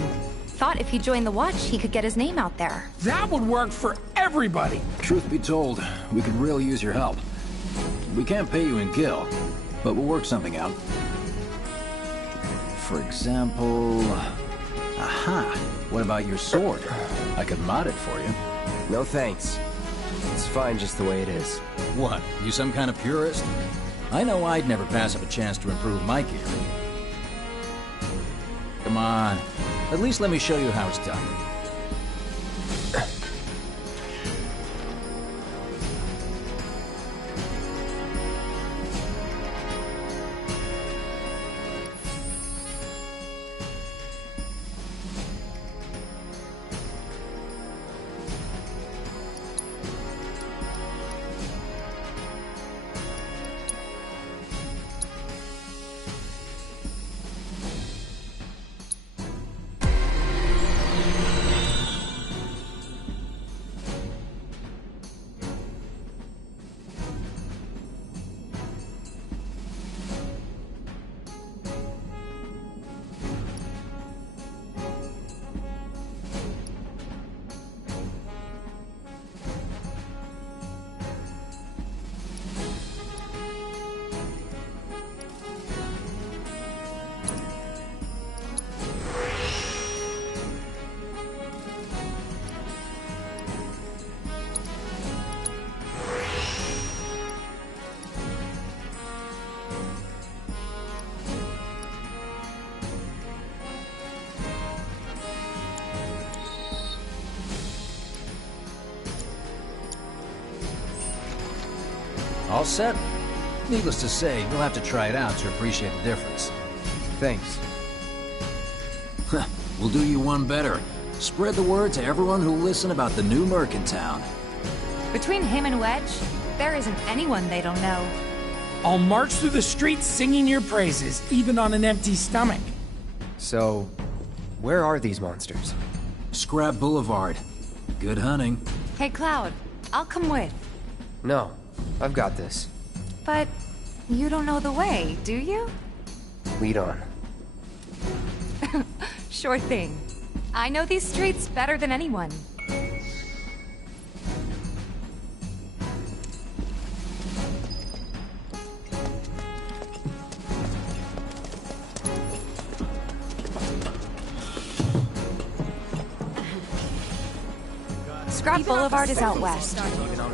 Thought if he joined the Watch, he could get his name out there. That would work for everybody. Truth be told, we could really use your help. We can't pay you in gil, but we'll work something out. For example... Aha! What about your sword? I could mod it for you. No thanks. It's fine just the way it is. What, you some kind of purist? I know I'd never pass up a chance to improve my gear. Come on. At least let me show you how it's done. All set? Needless to say, you'll have to try it out to appreciate the difference. Thanks. We'll do you one better. Spread the word to everyone who'll listen about the new Merc in town. Between him and Wedge, there isn't anyone they don't know. I'll march through the streets singing your praises, even on an empty stomach. So, where are these monsters? Scrap Boulevard. Good hunting. Hey, Cloud, I'll come with. No, I've got this. But you don't know the way, do you? Lead on. Sure thing. I know these streets better than anyone. Scrap Boulevard is out west.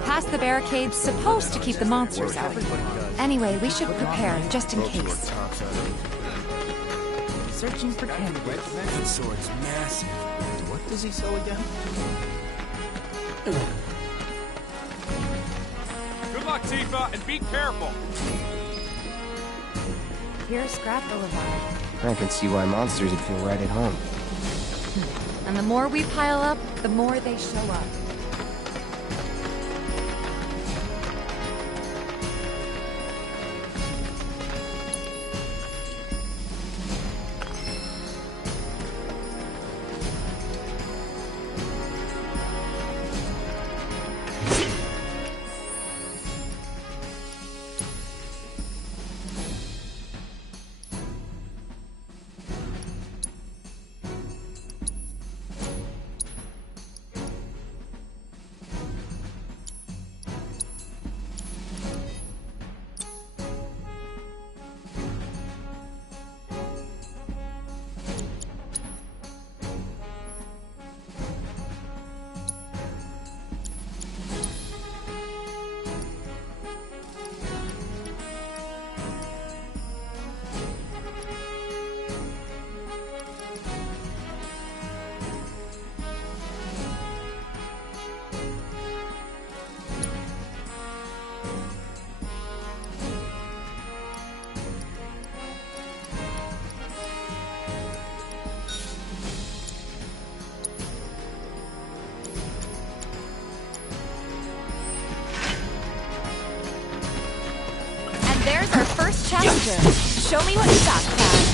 Past the barricades supposed to keep the monsters out. Anyway, we should prepare, just in case. Searching for candidates. That sword's massive. What does he sell again? Good luck, Tifa, and be careful. Here's Scrap Boulevard. I can see why monsters would feel right at home. And the more we pile up, the more they show up. There's our first challenger. Show me what you got, Cloud.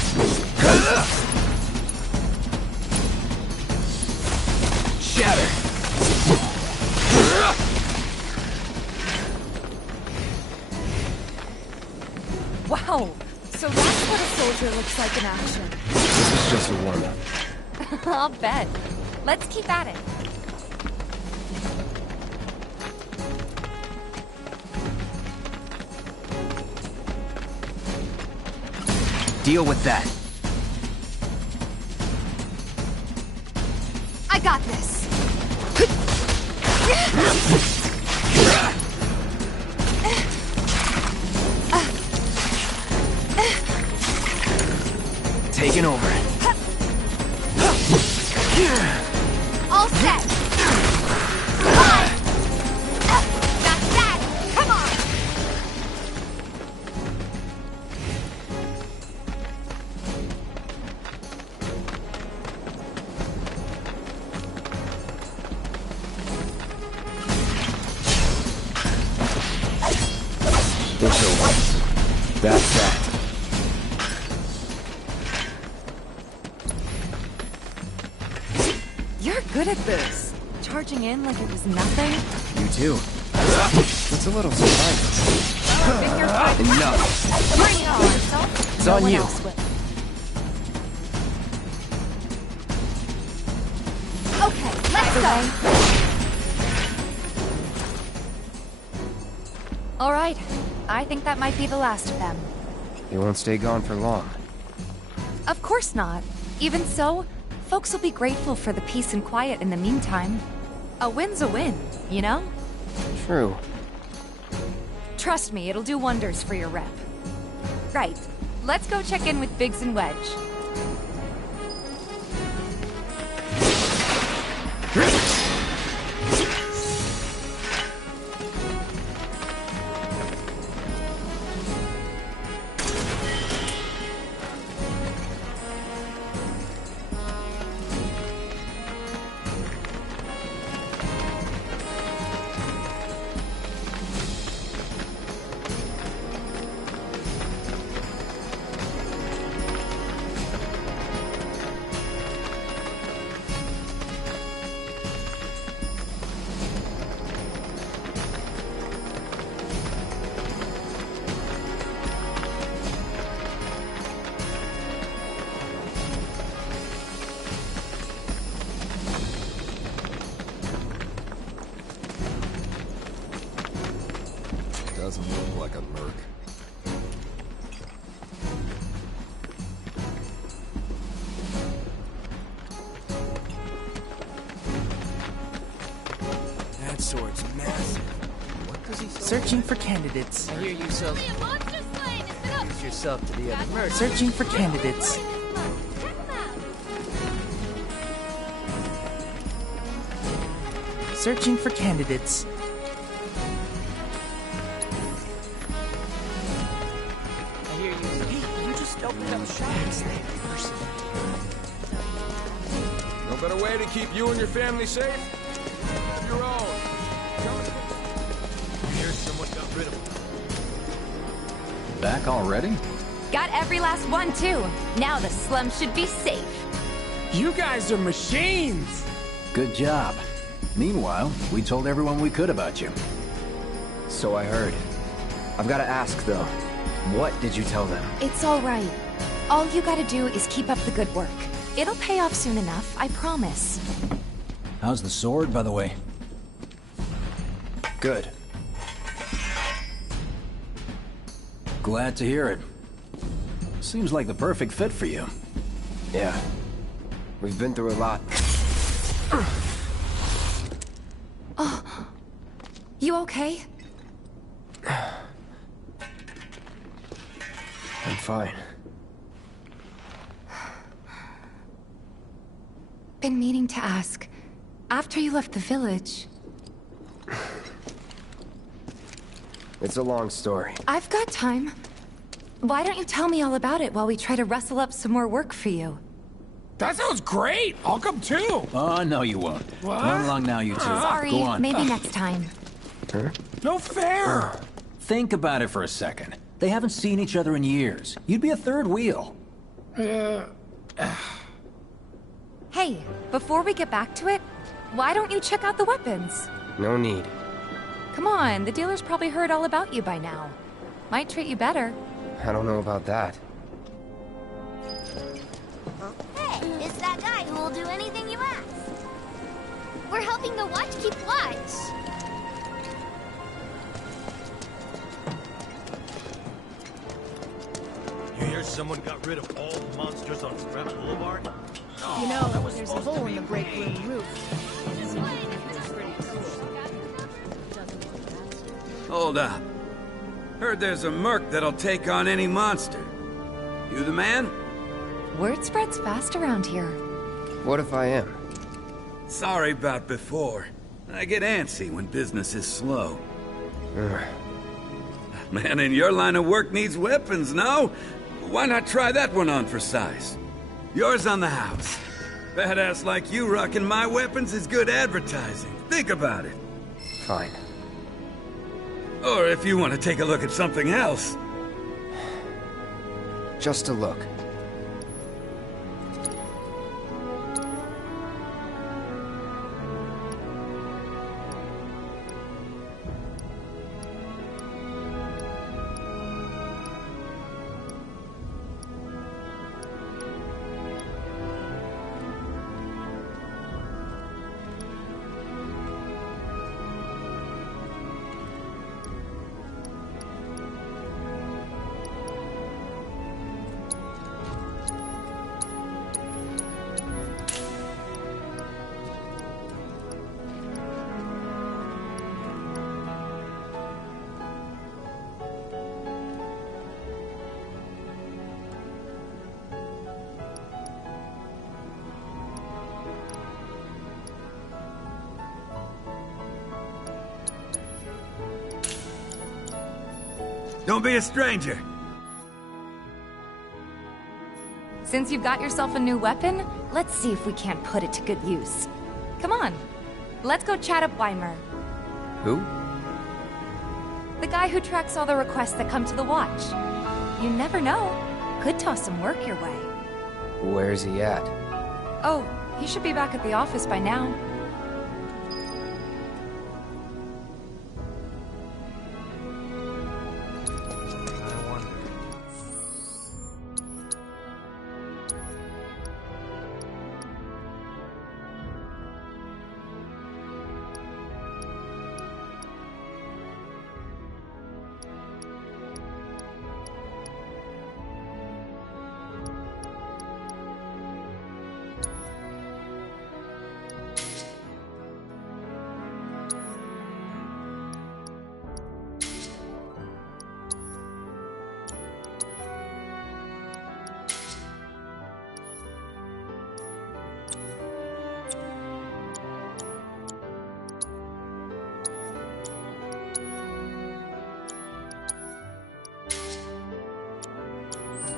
Shatter! Wow, so that's what a soldier looks like in action. This is just a warm-up. I'll bet. Let's keep at it. Deal with that. I got this. Taking over. All set. Fine. That's that. Come on. It's over. That's that. You're good at this. Charging in like it was nothing. You too. It's a little surprising. Enough. Bring it on. It's on you. Okay, let's go. All right. I think that might be the last of them. They won't stay gone for long. Of course not. Even so, folks will be grateful for the peace and quiet in the meantime. A win's a win, you know? True. Trust me, it'll do wonders for your rep. Right. Let's go check in with Biggs and Wedge. That sword's massive. What does he sell? Searching for candidates. I hear you sell. Introduce yourself to the other merchants. Searching for candidates. Searching for candidates. I hear you. Hey, you just opened up shops. No better way to keep you and your family safe? Of your own. Here's someone got rid of him. Back already? Got every last one, too. Now the slum should be safe. You guys are machines! Good job. Meanwhile, we told everyone we could about you. So I heard. I've got to ask, though. What did you tell them? It's all right. All you gotta do is keep up the good work. It'll pay off soon enough, I promise. How's the sword, by the way? Good. Glad to hear it. Seems like the perfect fit for you. Yeah. We've been through a lot. Oh. You okay? I'm fine. Been meaning to ask. After you left the village... It's a long story. I've got time. Why don't you tell me all about it while we try to rustle up some more work for you? That sounds great! I'll come too! Oh, no you won't. What? Run along now, you two. Sorry, Go on. maybe next time. Huh? No fair! Think about it for a second. They haven't seen each other in years. You'd be a third wheel. Hey, before we get back to it, why don't you check out the weapons? No need. Come on, the dealer's probably heard all about you by now. Might treat you better. I don't know about that. Hey, it's that guy who will do anything you ask. We're helping the watch keep watch. You hear someone got rid of all the monsters on Scrap Boulevard? You know, there's a hole in the break room roof. Hold up. Heard there's a merc that'll take on any monster. You the man? Word spreads fast around here. What if I am? Sorry about before. I get antsy when business is slow. Man in your line of work needs weapons, no? Why not try that one on for size? Yours on the house. Badass like you rocking my weapons is good advertising. Think about it. Fine. Or if you want to take a look at something else. Just a look. Don't be a stranger. Since you've got yourself a new weapon, let's see if we can't put it to good use. Come on, let's go chat up Weimer. Who? The guy who tracks all the requests that come to the watch. You never know. Could toss some work your way. Where's he at? Oh, he should be back at the office by now.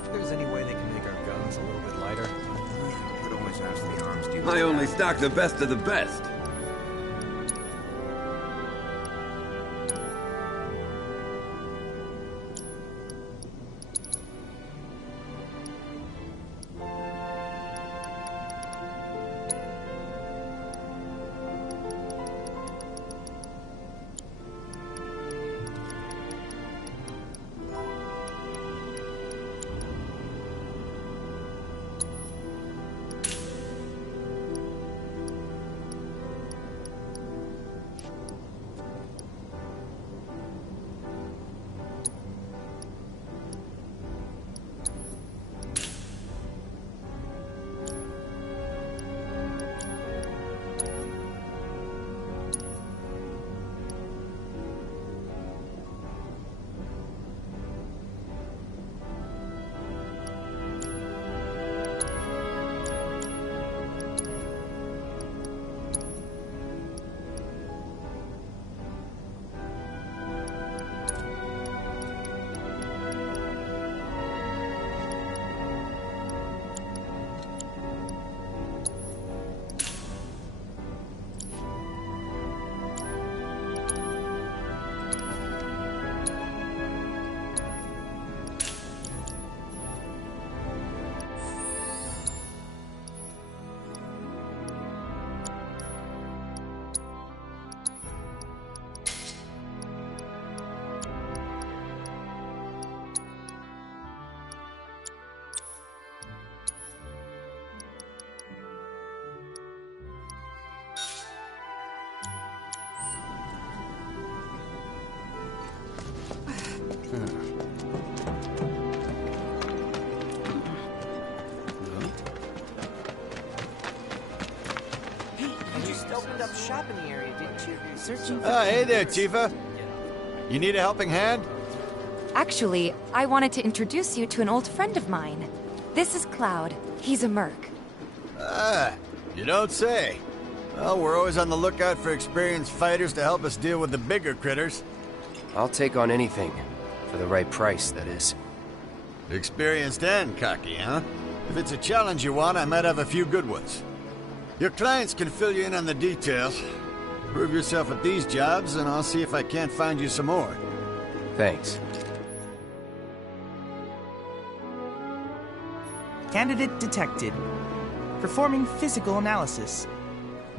if there's any way they can make our guns a little bit lighter? Could always ask the arms dealer. I only stock the best of the best. Opened up shop in the area, didn't you? Searching for Hey there, Tifa. You need a helping hand? Actually, I wanted to introduce you to an old friend of mine. This is Cloud. He's a merc. Ah, you don't say. Well, we're always on the lookout for experienced fighters to help us deal with the bigger critters. I'll take on anything. For the right price, that is. Experienced and cocky, huh? If it's a challenge you want, I might have a few good ones. Your clients can fill you in on the details. Prove yourself at these jobs, and I'll see if I can't find you some more. Thanks. Candidate detected. Performing physical analysis.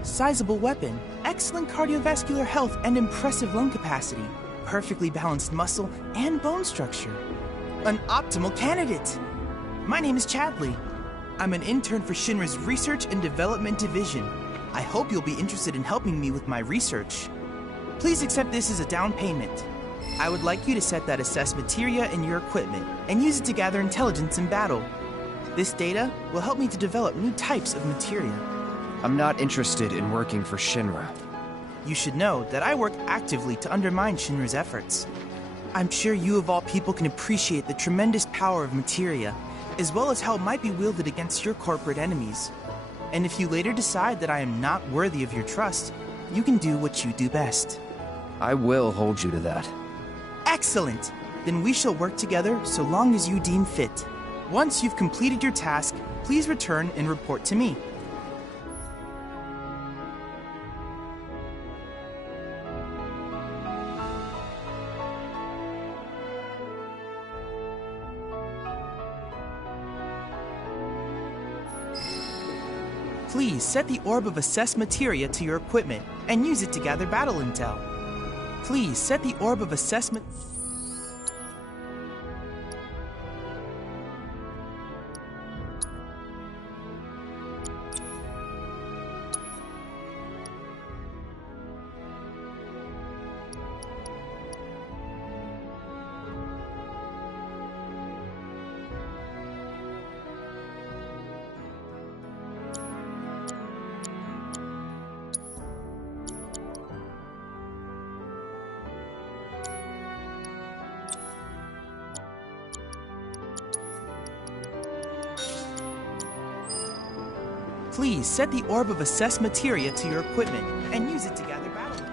Sizable weapon, excellent cardiovascular health and impressive lung capacity, perfectly balanced muscle and bone structure. An optimal candidate! My name is Chadley. I'm an intern for Shinra's Research and Development Division. I hope you'll be interested in helping me with my research. Please accept this as a down payment. I would like you to set that assess materia in your equipment and use it to gather intelligence in battle. This data will help me to develop new types of materia. I'm not interested in working for Shinra. You should know that I work actively to undermine Shinra's efforts. I'm sure you of all people can appreciate the tremendous power of materia, as well as how it might be wielded against your corporate enemies. And if you later decide that I am not worthy of your trust, you can do what you do best. I will hold you to that. Excellent! Then we shall work together so long as you deem fit. Once you've completed your task, please return and report to me. Please set the Orb of Assess Materia to your equipment and use it to gather battle intel. Please set the Orb of Assessment. Please set the Orb of Assess Materia to your equipment and use it to gather battle.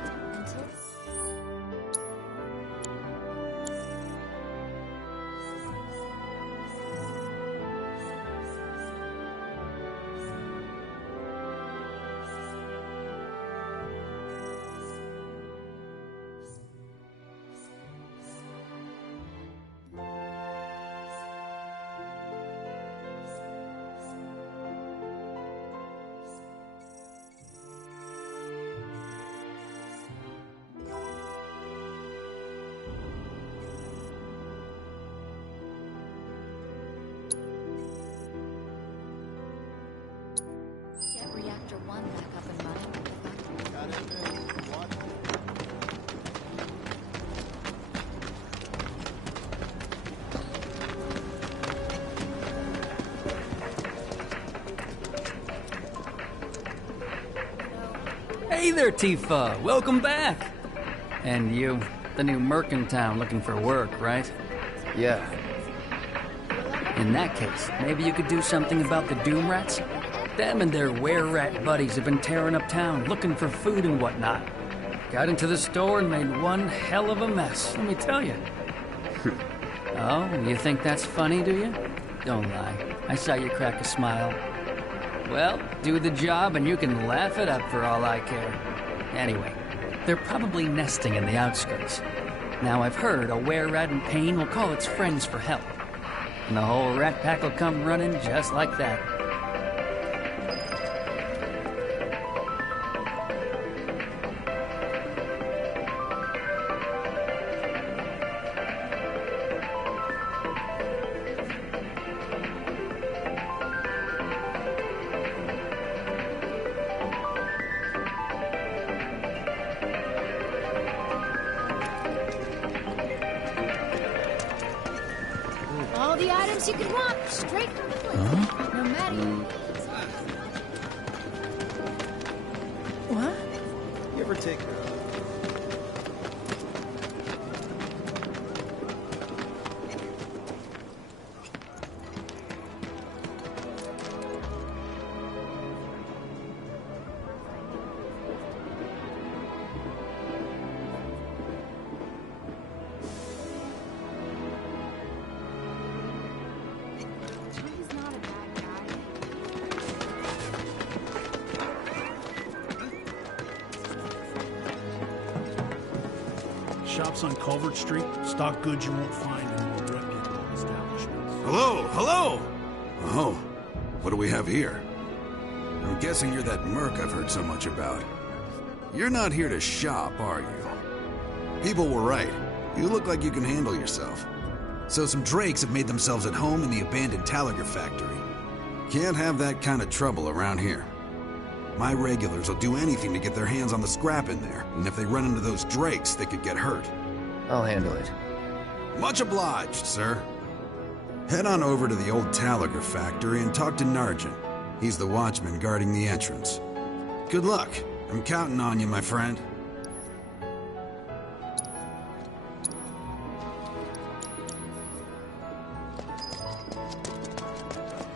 Hey there, Tifa. Welcome back. And you, the new merc in town looking for work, right? Yeah. In that case, maybe you could do something about the Doom Rats? Them and their were-rat buddies have been tearing up town, looking for food and whatnot. Got into the store and made one hell of a mess, let me tell you. Oh, you think that's funny, do you? Don't lie. I saw you crack a smile. Well, do the job and you can laugh it up for all I care. Anyway, they're probably nesting in the outskirts. Now I've heard a were-rat in pain will call its friends for help. And the whole rat pack will come running just like that. All the items you could want, straight from the plate. No matter your needs. What? You ever take... Shops on Culvert Street stock goods you won't find in more reputable establishments. Hello, hello! Oh, what do we have here? I'm guessing you're that merc I've heard so much about. You're not here to shop, are you? People were right. You look like you can handle yourself. So some drakes have made themselves at home in the abandoned Talager factory. Can't have that kind of trouble around here. My regulars will do anything to get their hands on the scrap in there, and if they run into those drakes, they could get hurt. I'll handle it. Much obliged, sir. Head on over to the old Talager factory and talk to Narjan. He's the watchman guarding the entrance. Good luck. I'm counting on you, my friend.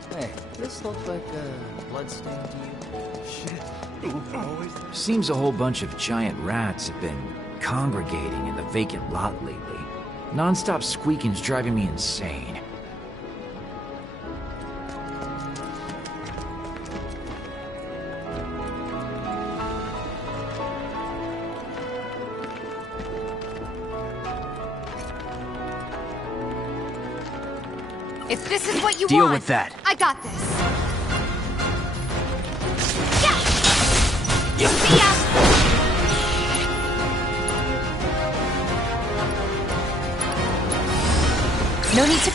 Hey, this looks like a bloodstain to you? Shit. Seems a whole bunch of giant rats have been congregating in the vacant lot lately. Non-stop squeaking's driving me insane. If this is what you Deal want, with that. I got this. See ya! No need to...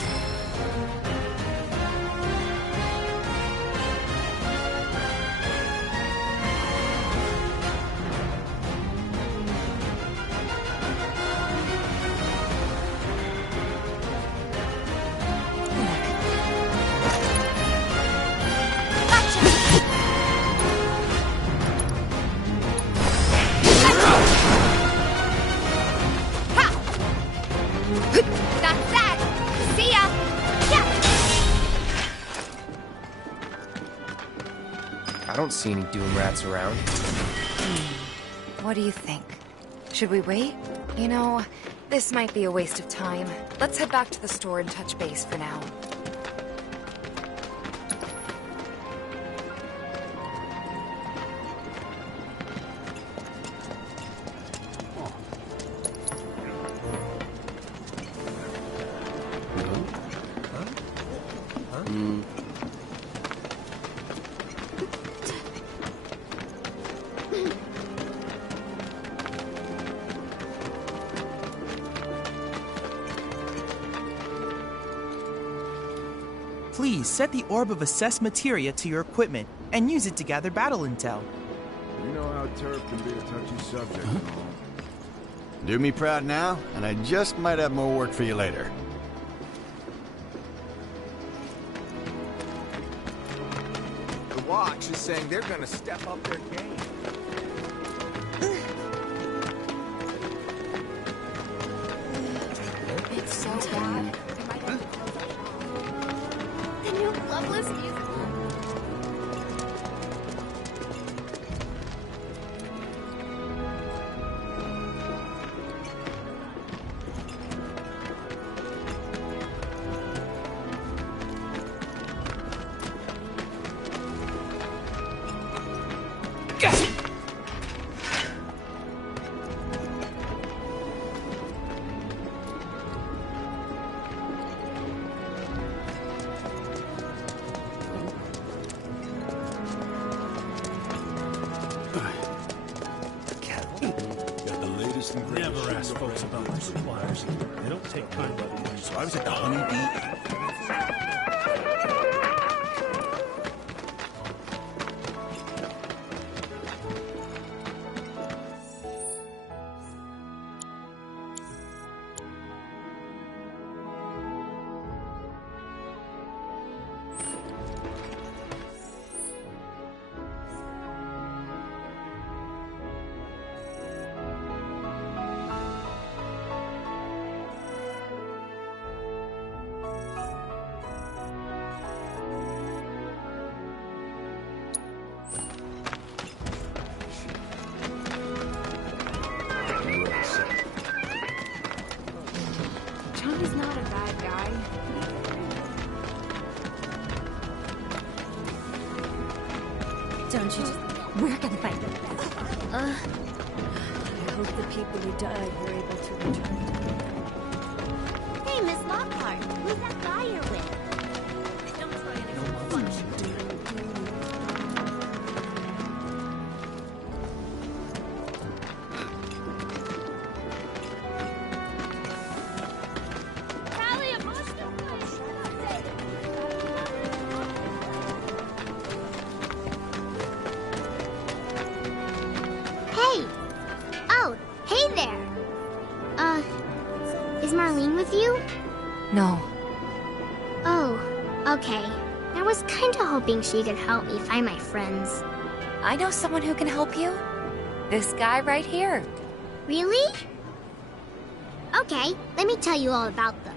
That's that! See ya! I don't see any Doom Rats around. What do you think? Should we wait? You know, this might be a waste of time. Let's head back to the store and touch base for now. Please set the Orb of Assess Materia to your equipment and use it to gather battle intel. You know how turf can be a touchy subject and all. Do me proud now, and I just might have more work for you later. The Watch is saying they're gonna step up their game. It's so bad. The new Loveless musical. Never ask folks about my suppliers. They don't take kind of me, so I was at the Honeybee. Johnny's not a bad guy. Don't you just... We're gonna fight them. I hope the people who died were able to return. Hey, Miss Lockhart, who's that guy you're with? Don't try anything funny. Hey! Oh, hey there! Is Marlene with you? No. Oh, okay. I was kinda hoping she could help me find my friends. I know someone who can help you. This guy right here. Really? Okay, let me tell you all about them.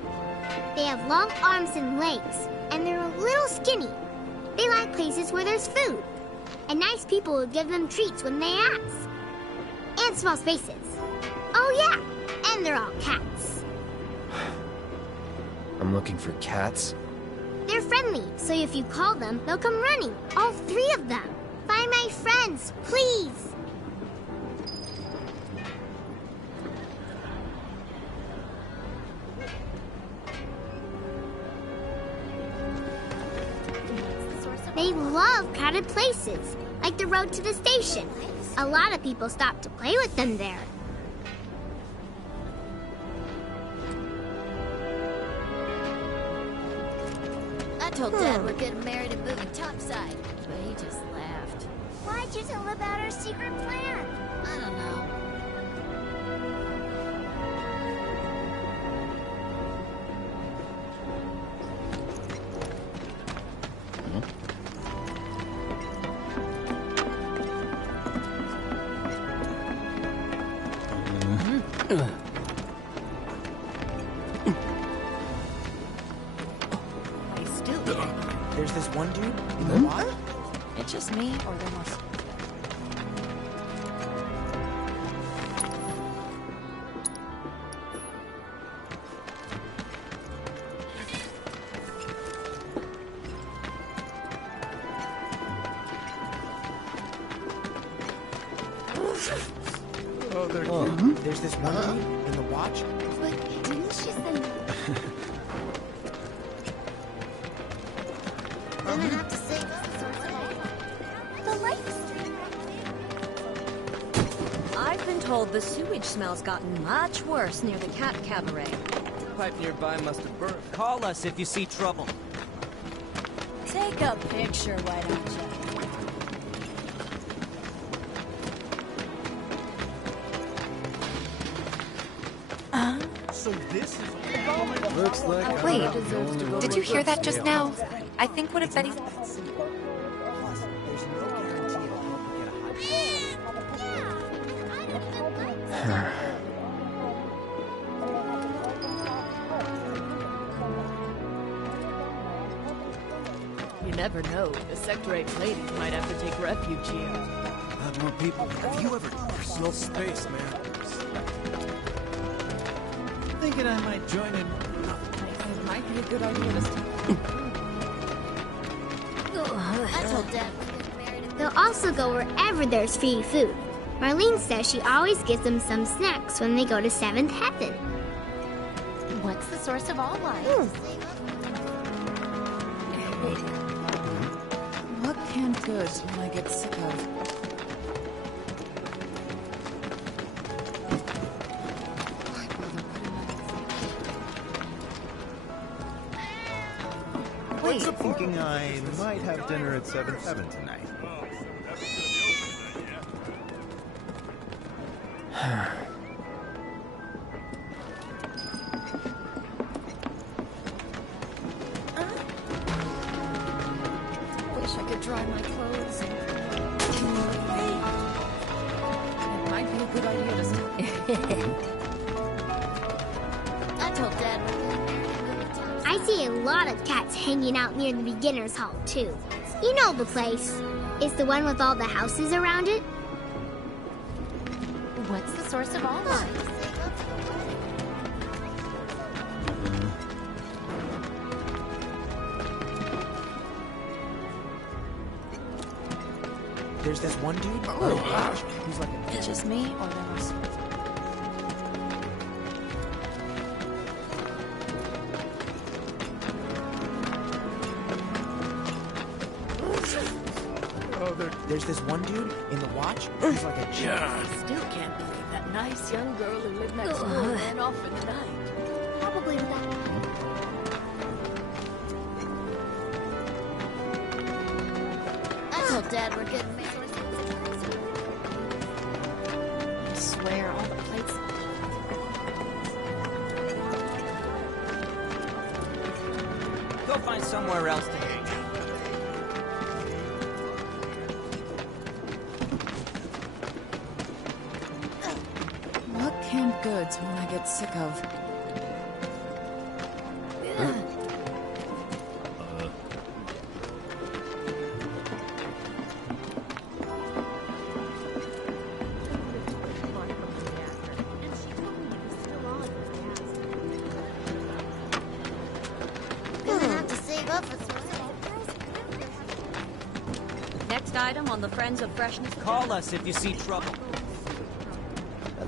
They have long arms and legs, and they're a little skinny. They like places where there's food, and nice people will give them treats when they ask. And small spaces. Oh yeah, and they're all cats. I'm looking for cats? They're friendly, so if you call them, they'll come running. All 3 of them. Find my friends, please. They love crowded places, like the road to the station. A lot of people stop to play with them there. I told Dad we're getting married and moving topside, but he just laughed. Why'd you tell about our secret plan? I don't know. There's this one dude in the water? It's just me, or there must... Oh, they're cute. There's this one dude in the watch. But didn't she send me? Gonna have to say the lights. I've been told the sewage smell's gotten much worse near the cat cabaret. Pipe nearby must have burnt. Call us if you see trouble. Take a picture, why don't you? So this is Looks like Wait, did you hear that just now? I think one of Betty's... You never know. The Sector 8 ladies might have to take refuge here. Not more people. Have you ever personal space, man? Thinking I might join in. It might be a good idea to stop. I told Dad. They'll also go wherever there's free food. Marlene says she always gives them some snacks when they go to 7th Heaven. What's the source of all life? What canned goods will I get sick of? Wait, thinking I might have dinner at 7th Heaven tonight. Wish I could dry my clothes. It might be a good idea to stop. I told Dad. I see a lot of cats hanging out near the beginner's hall, too. You know the place. It's the one with all the houses around it. What's the source of all life? There's this one dude. He's like a... It's just me, or there was... There's this one dude in the watch. He's like a I still can't believe that nice young girl who lived next door ran off in the night. Probably that. I told Dad we're getting married. I swear, all the plates. Go find somewhere else to hang out. What canned goods will I get sick of? Gonna have to save up for some. Next item on the Friends of Freshness. Call us if you see trouble.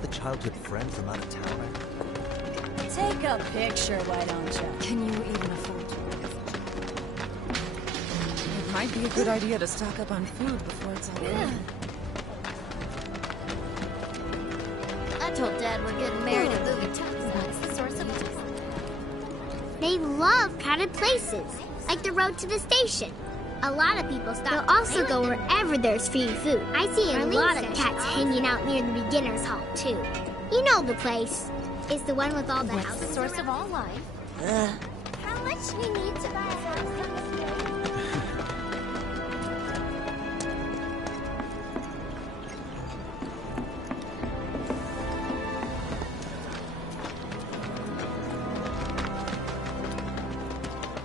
The childhood friend from out of town. Take a picture, why don't you? Can you even afford to? It might be a good idea to stock up on food before it's all gone. I told Dad we're getting married and moving topside. What's the source of life? They love crowded places, like the road to the station. A lot of people stop. They'll also go wherever there's free food. I see a lot of cats hanging out near the beginner's hall, too. You know the place. It's the one with all the What's houses. the source of all life? How much do you need to buy a house?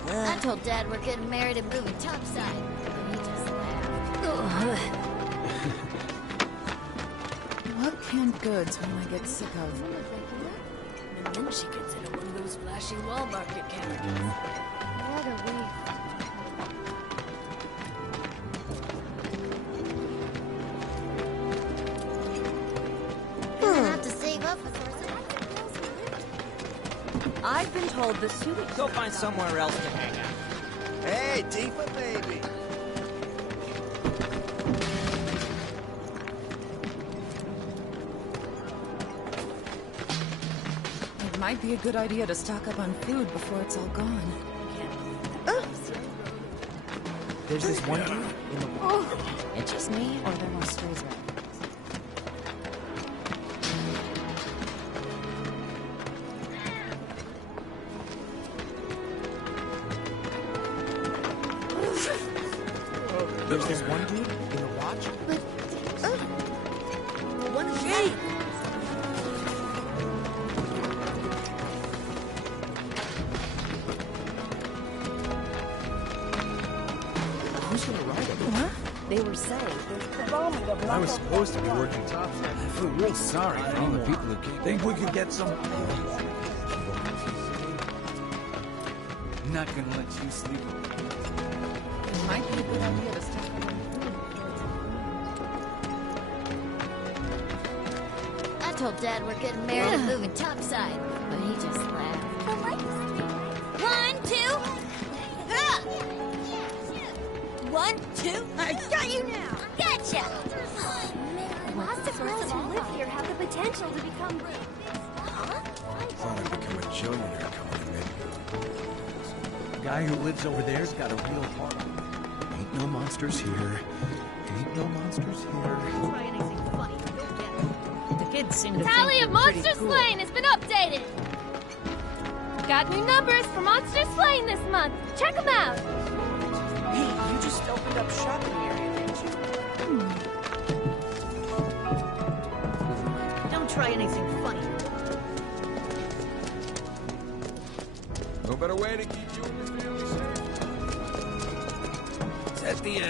I told Dad we're getting married and moving topside. He just laughed. What canned goods will I get sick of? And then she gets into one of those flashy wall market characters. What a waste. Gonna have to save up for some. I've been told the sewage... Go find somewhere else to hang out. Hey, Tifa, baby. It might be a good idea to stock up on food before it's all gone. There's this one dude in the watch. It's just me, or there more strays around. There's this one dude in a watch. But, What is he? Who's gonna ride him? Huh? They were saying the bombing of I was supposed to be working topside. I feel real sorry for all the people who came. Think we could get some... Not gonna let you sleep. It might be a good idea to stop. I told Dad we're getting married and moving topside, but he just laughed. The lights. 1, 2. Ah! 1, 2. I got you now. Gotcha. Lots of girls who live here have the potential to become. Thought I'd become a billionaire coming in maybe. The guy who lives over there's got a real heart. Ain't no monsters here. Ain't no monsters here. Try anything funny. The kids seem to Tally think of you're pretty monsters cool. slain has been updated. Got new numbers for monsters slain this month. Check them out. Hey, you just opened up shop in the area, didn't you? Don't try anything funny. No better way to keep you and your family safe. Is that the,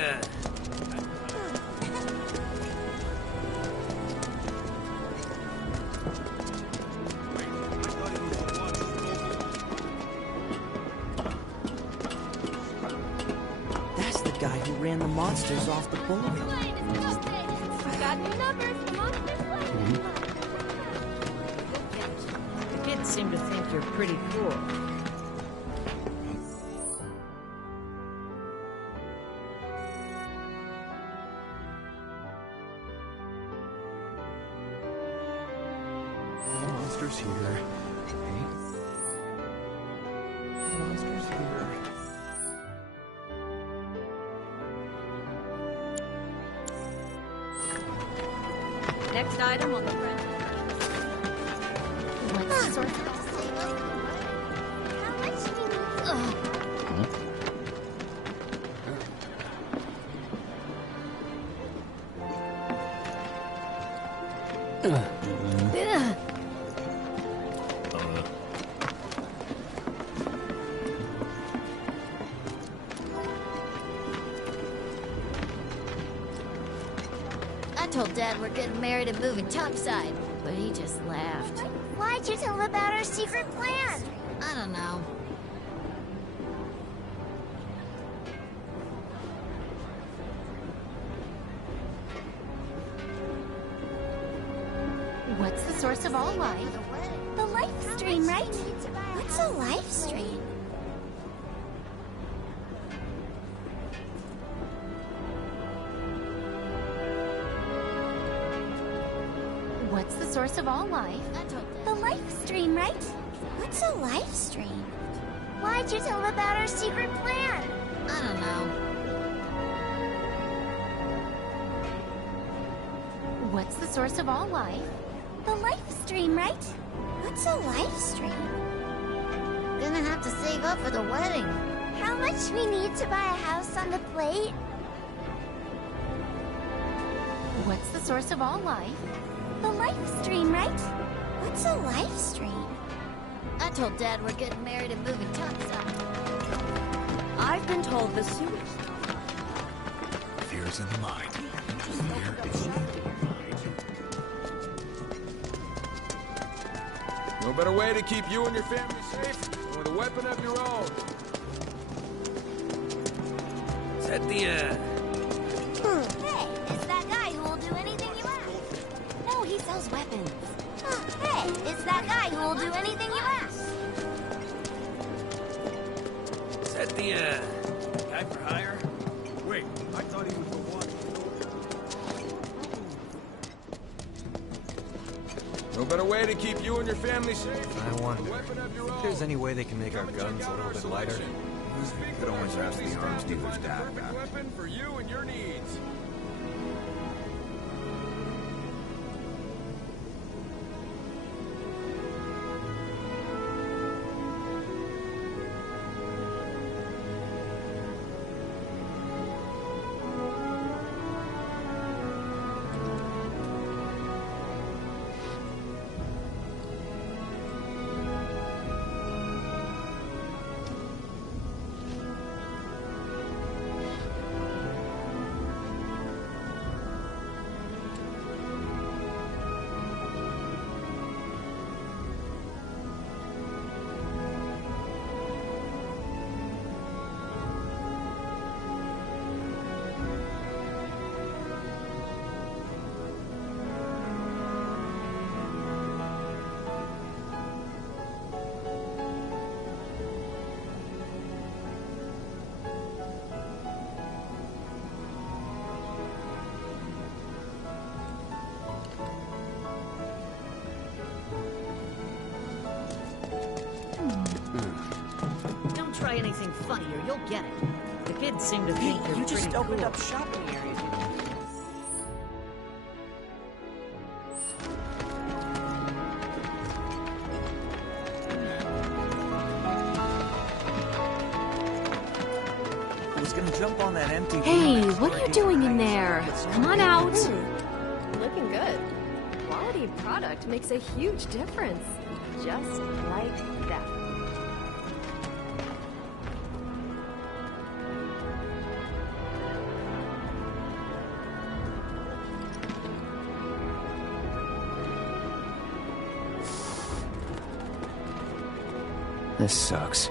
That's the guy who ran the monsters off the boat. Got new numbers for monsters slain. The kids seem to think you're pretty cool. Monsters here. Monsters here. Next item on the front. What's the source of all How much do you need? I told Dad we're getting married and moving topside, but he just laughed. Why'd you tell him about our secret plan? I don't know. What's the source of all life? The life stream, right? What's a life stream? What's the source of all life? The life stream, right? What's a life stream? Why'd you tell him about our secret plan? I don't know. What's the source of all life? The life stream, right? What's a life stream? Gonna have to save up for the wedding. How much we need to buy a house on the plate? What's the source of all life? The life stream, right? What's a life stream? I told Dad we're getting married and moving topside. I've been told the sewers. Fear's in the mind. Fear is in the mind. No better way to keep you and your family safe than with a weapon of your own. Is that the, Hey, it's that guy who will do anything you ask. No, he sells weapons. Hey, it's that guy who will do anything you ask. is that the, guy for hire? Wait, I thought he was the one. No better way to keep you and your family safe. I wonder if there's any way they can make our guns a little bit lighter. Could always ask the arms dealer's dad back. Weapon for you and your needs. anything funny or you'll get it. The kids seem to think you're You just pretty opened cool. up shop in the area. I was gonna jump on that empty. Hey, what are you doing in there? Come on out. Looking good. Quality product makes a huge difference. Just like that. This sucks.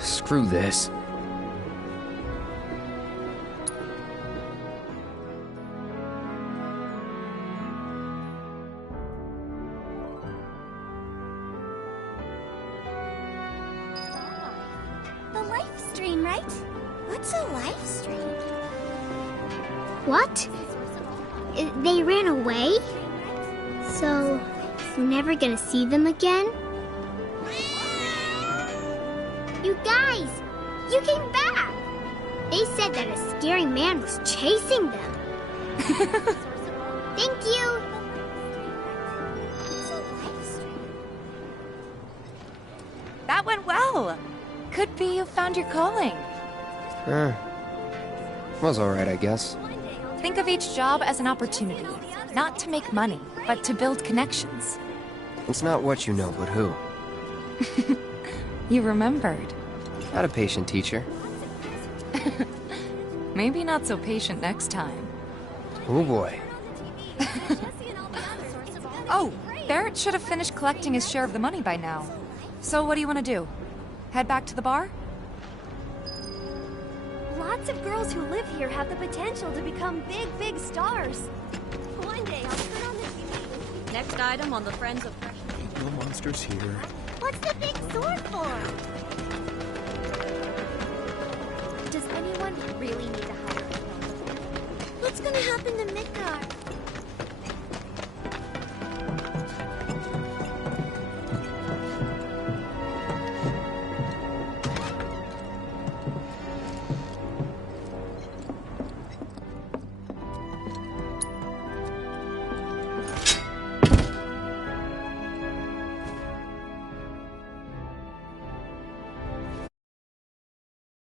Screw this. The Livestream, right? What's a Livestream? What? They ran away? So, we're never gonna see them again? You guys! You came back! They said that a scary man was chasing them. Thank you! That went well. Could be you found your calling. Was alright, I guess. Think of each job as an opportunity, not to make money, but to build connections. It's not what you know, but who. You remembered. Not a patient teacher. Maybe not so patient next time. Oh boy. Oh, Barrett should have finished collecting his share of the money by now. So what do you want to do? Head back to the bar? Lots of girls who live here have the potential to become big stars. One day I'll turn on this. Next item on the Friends of Fresh. Ain't no monsters here. What's the big sword for? Does anyone really need to hire? What's gonna happen to Midgar?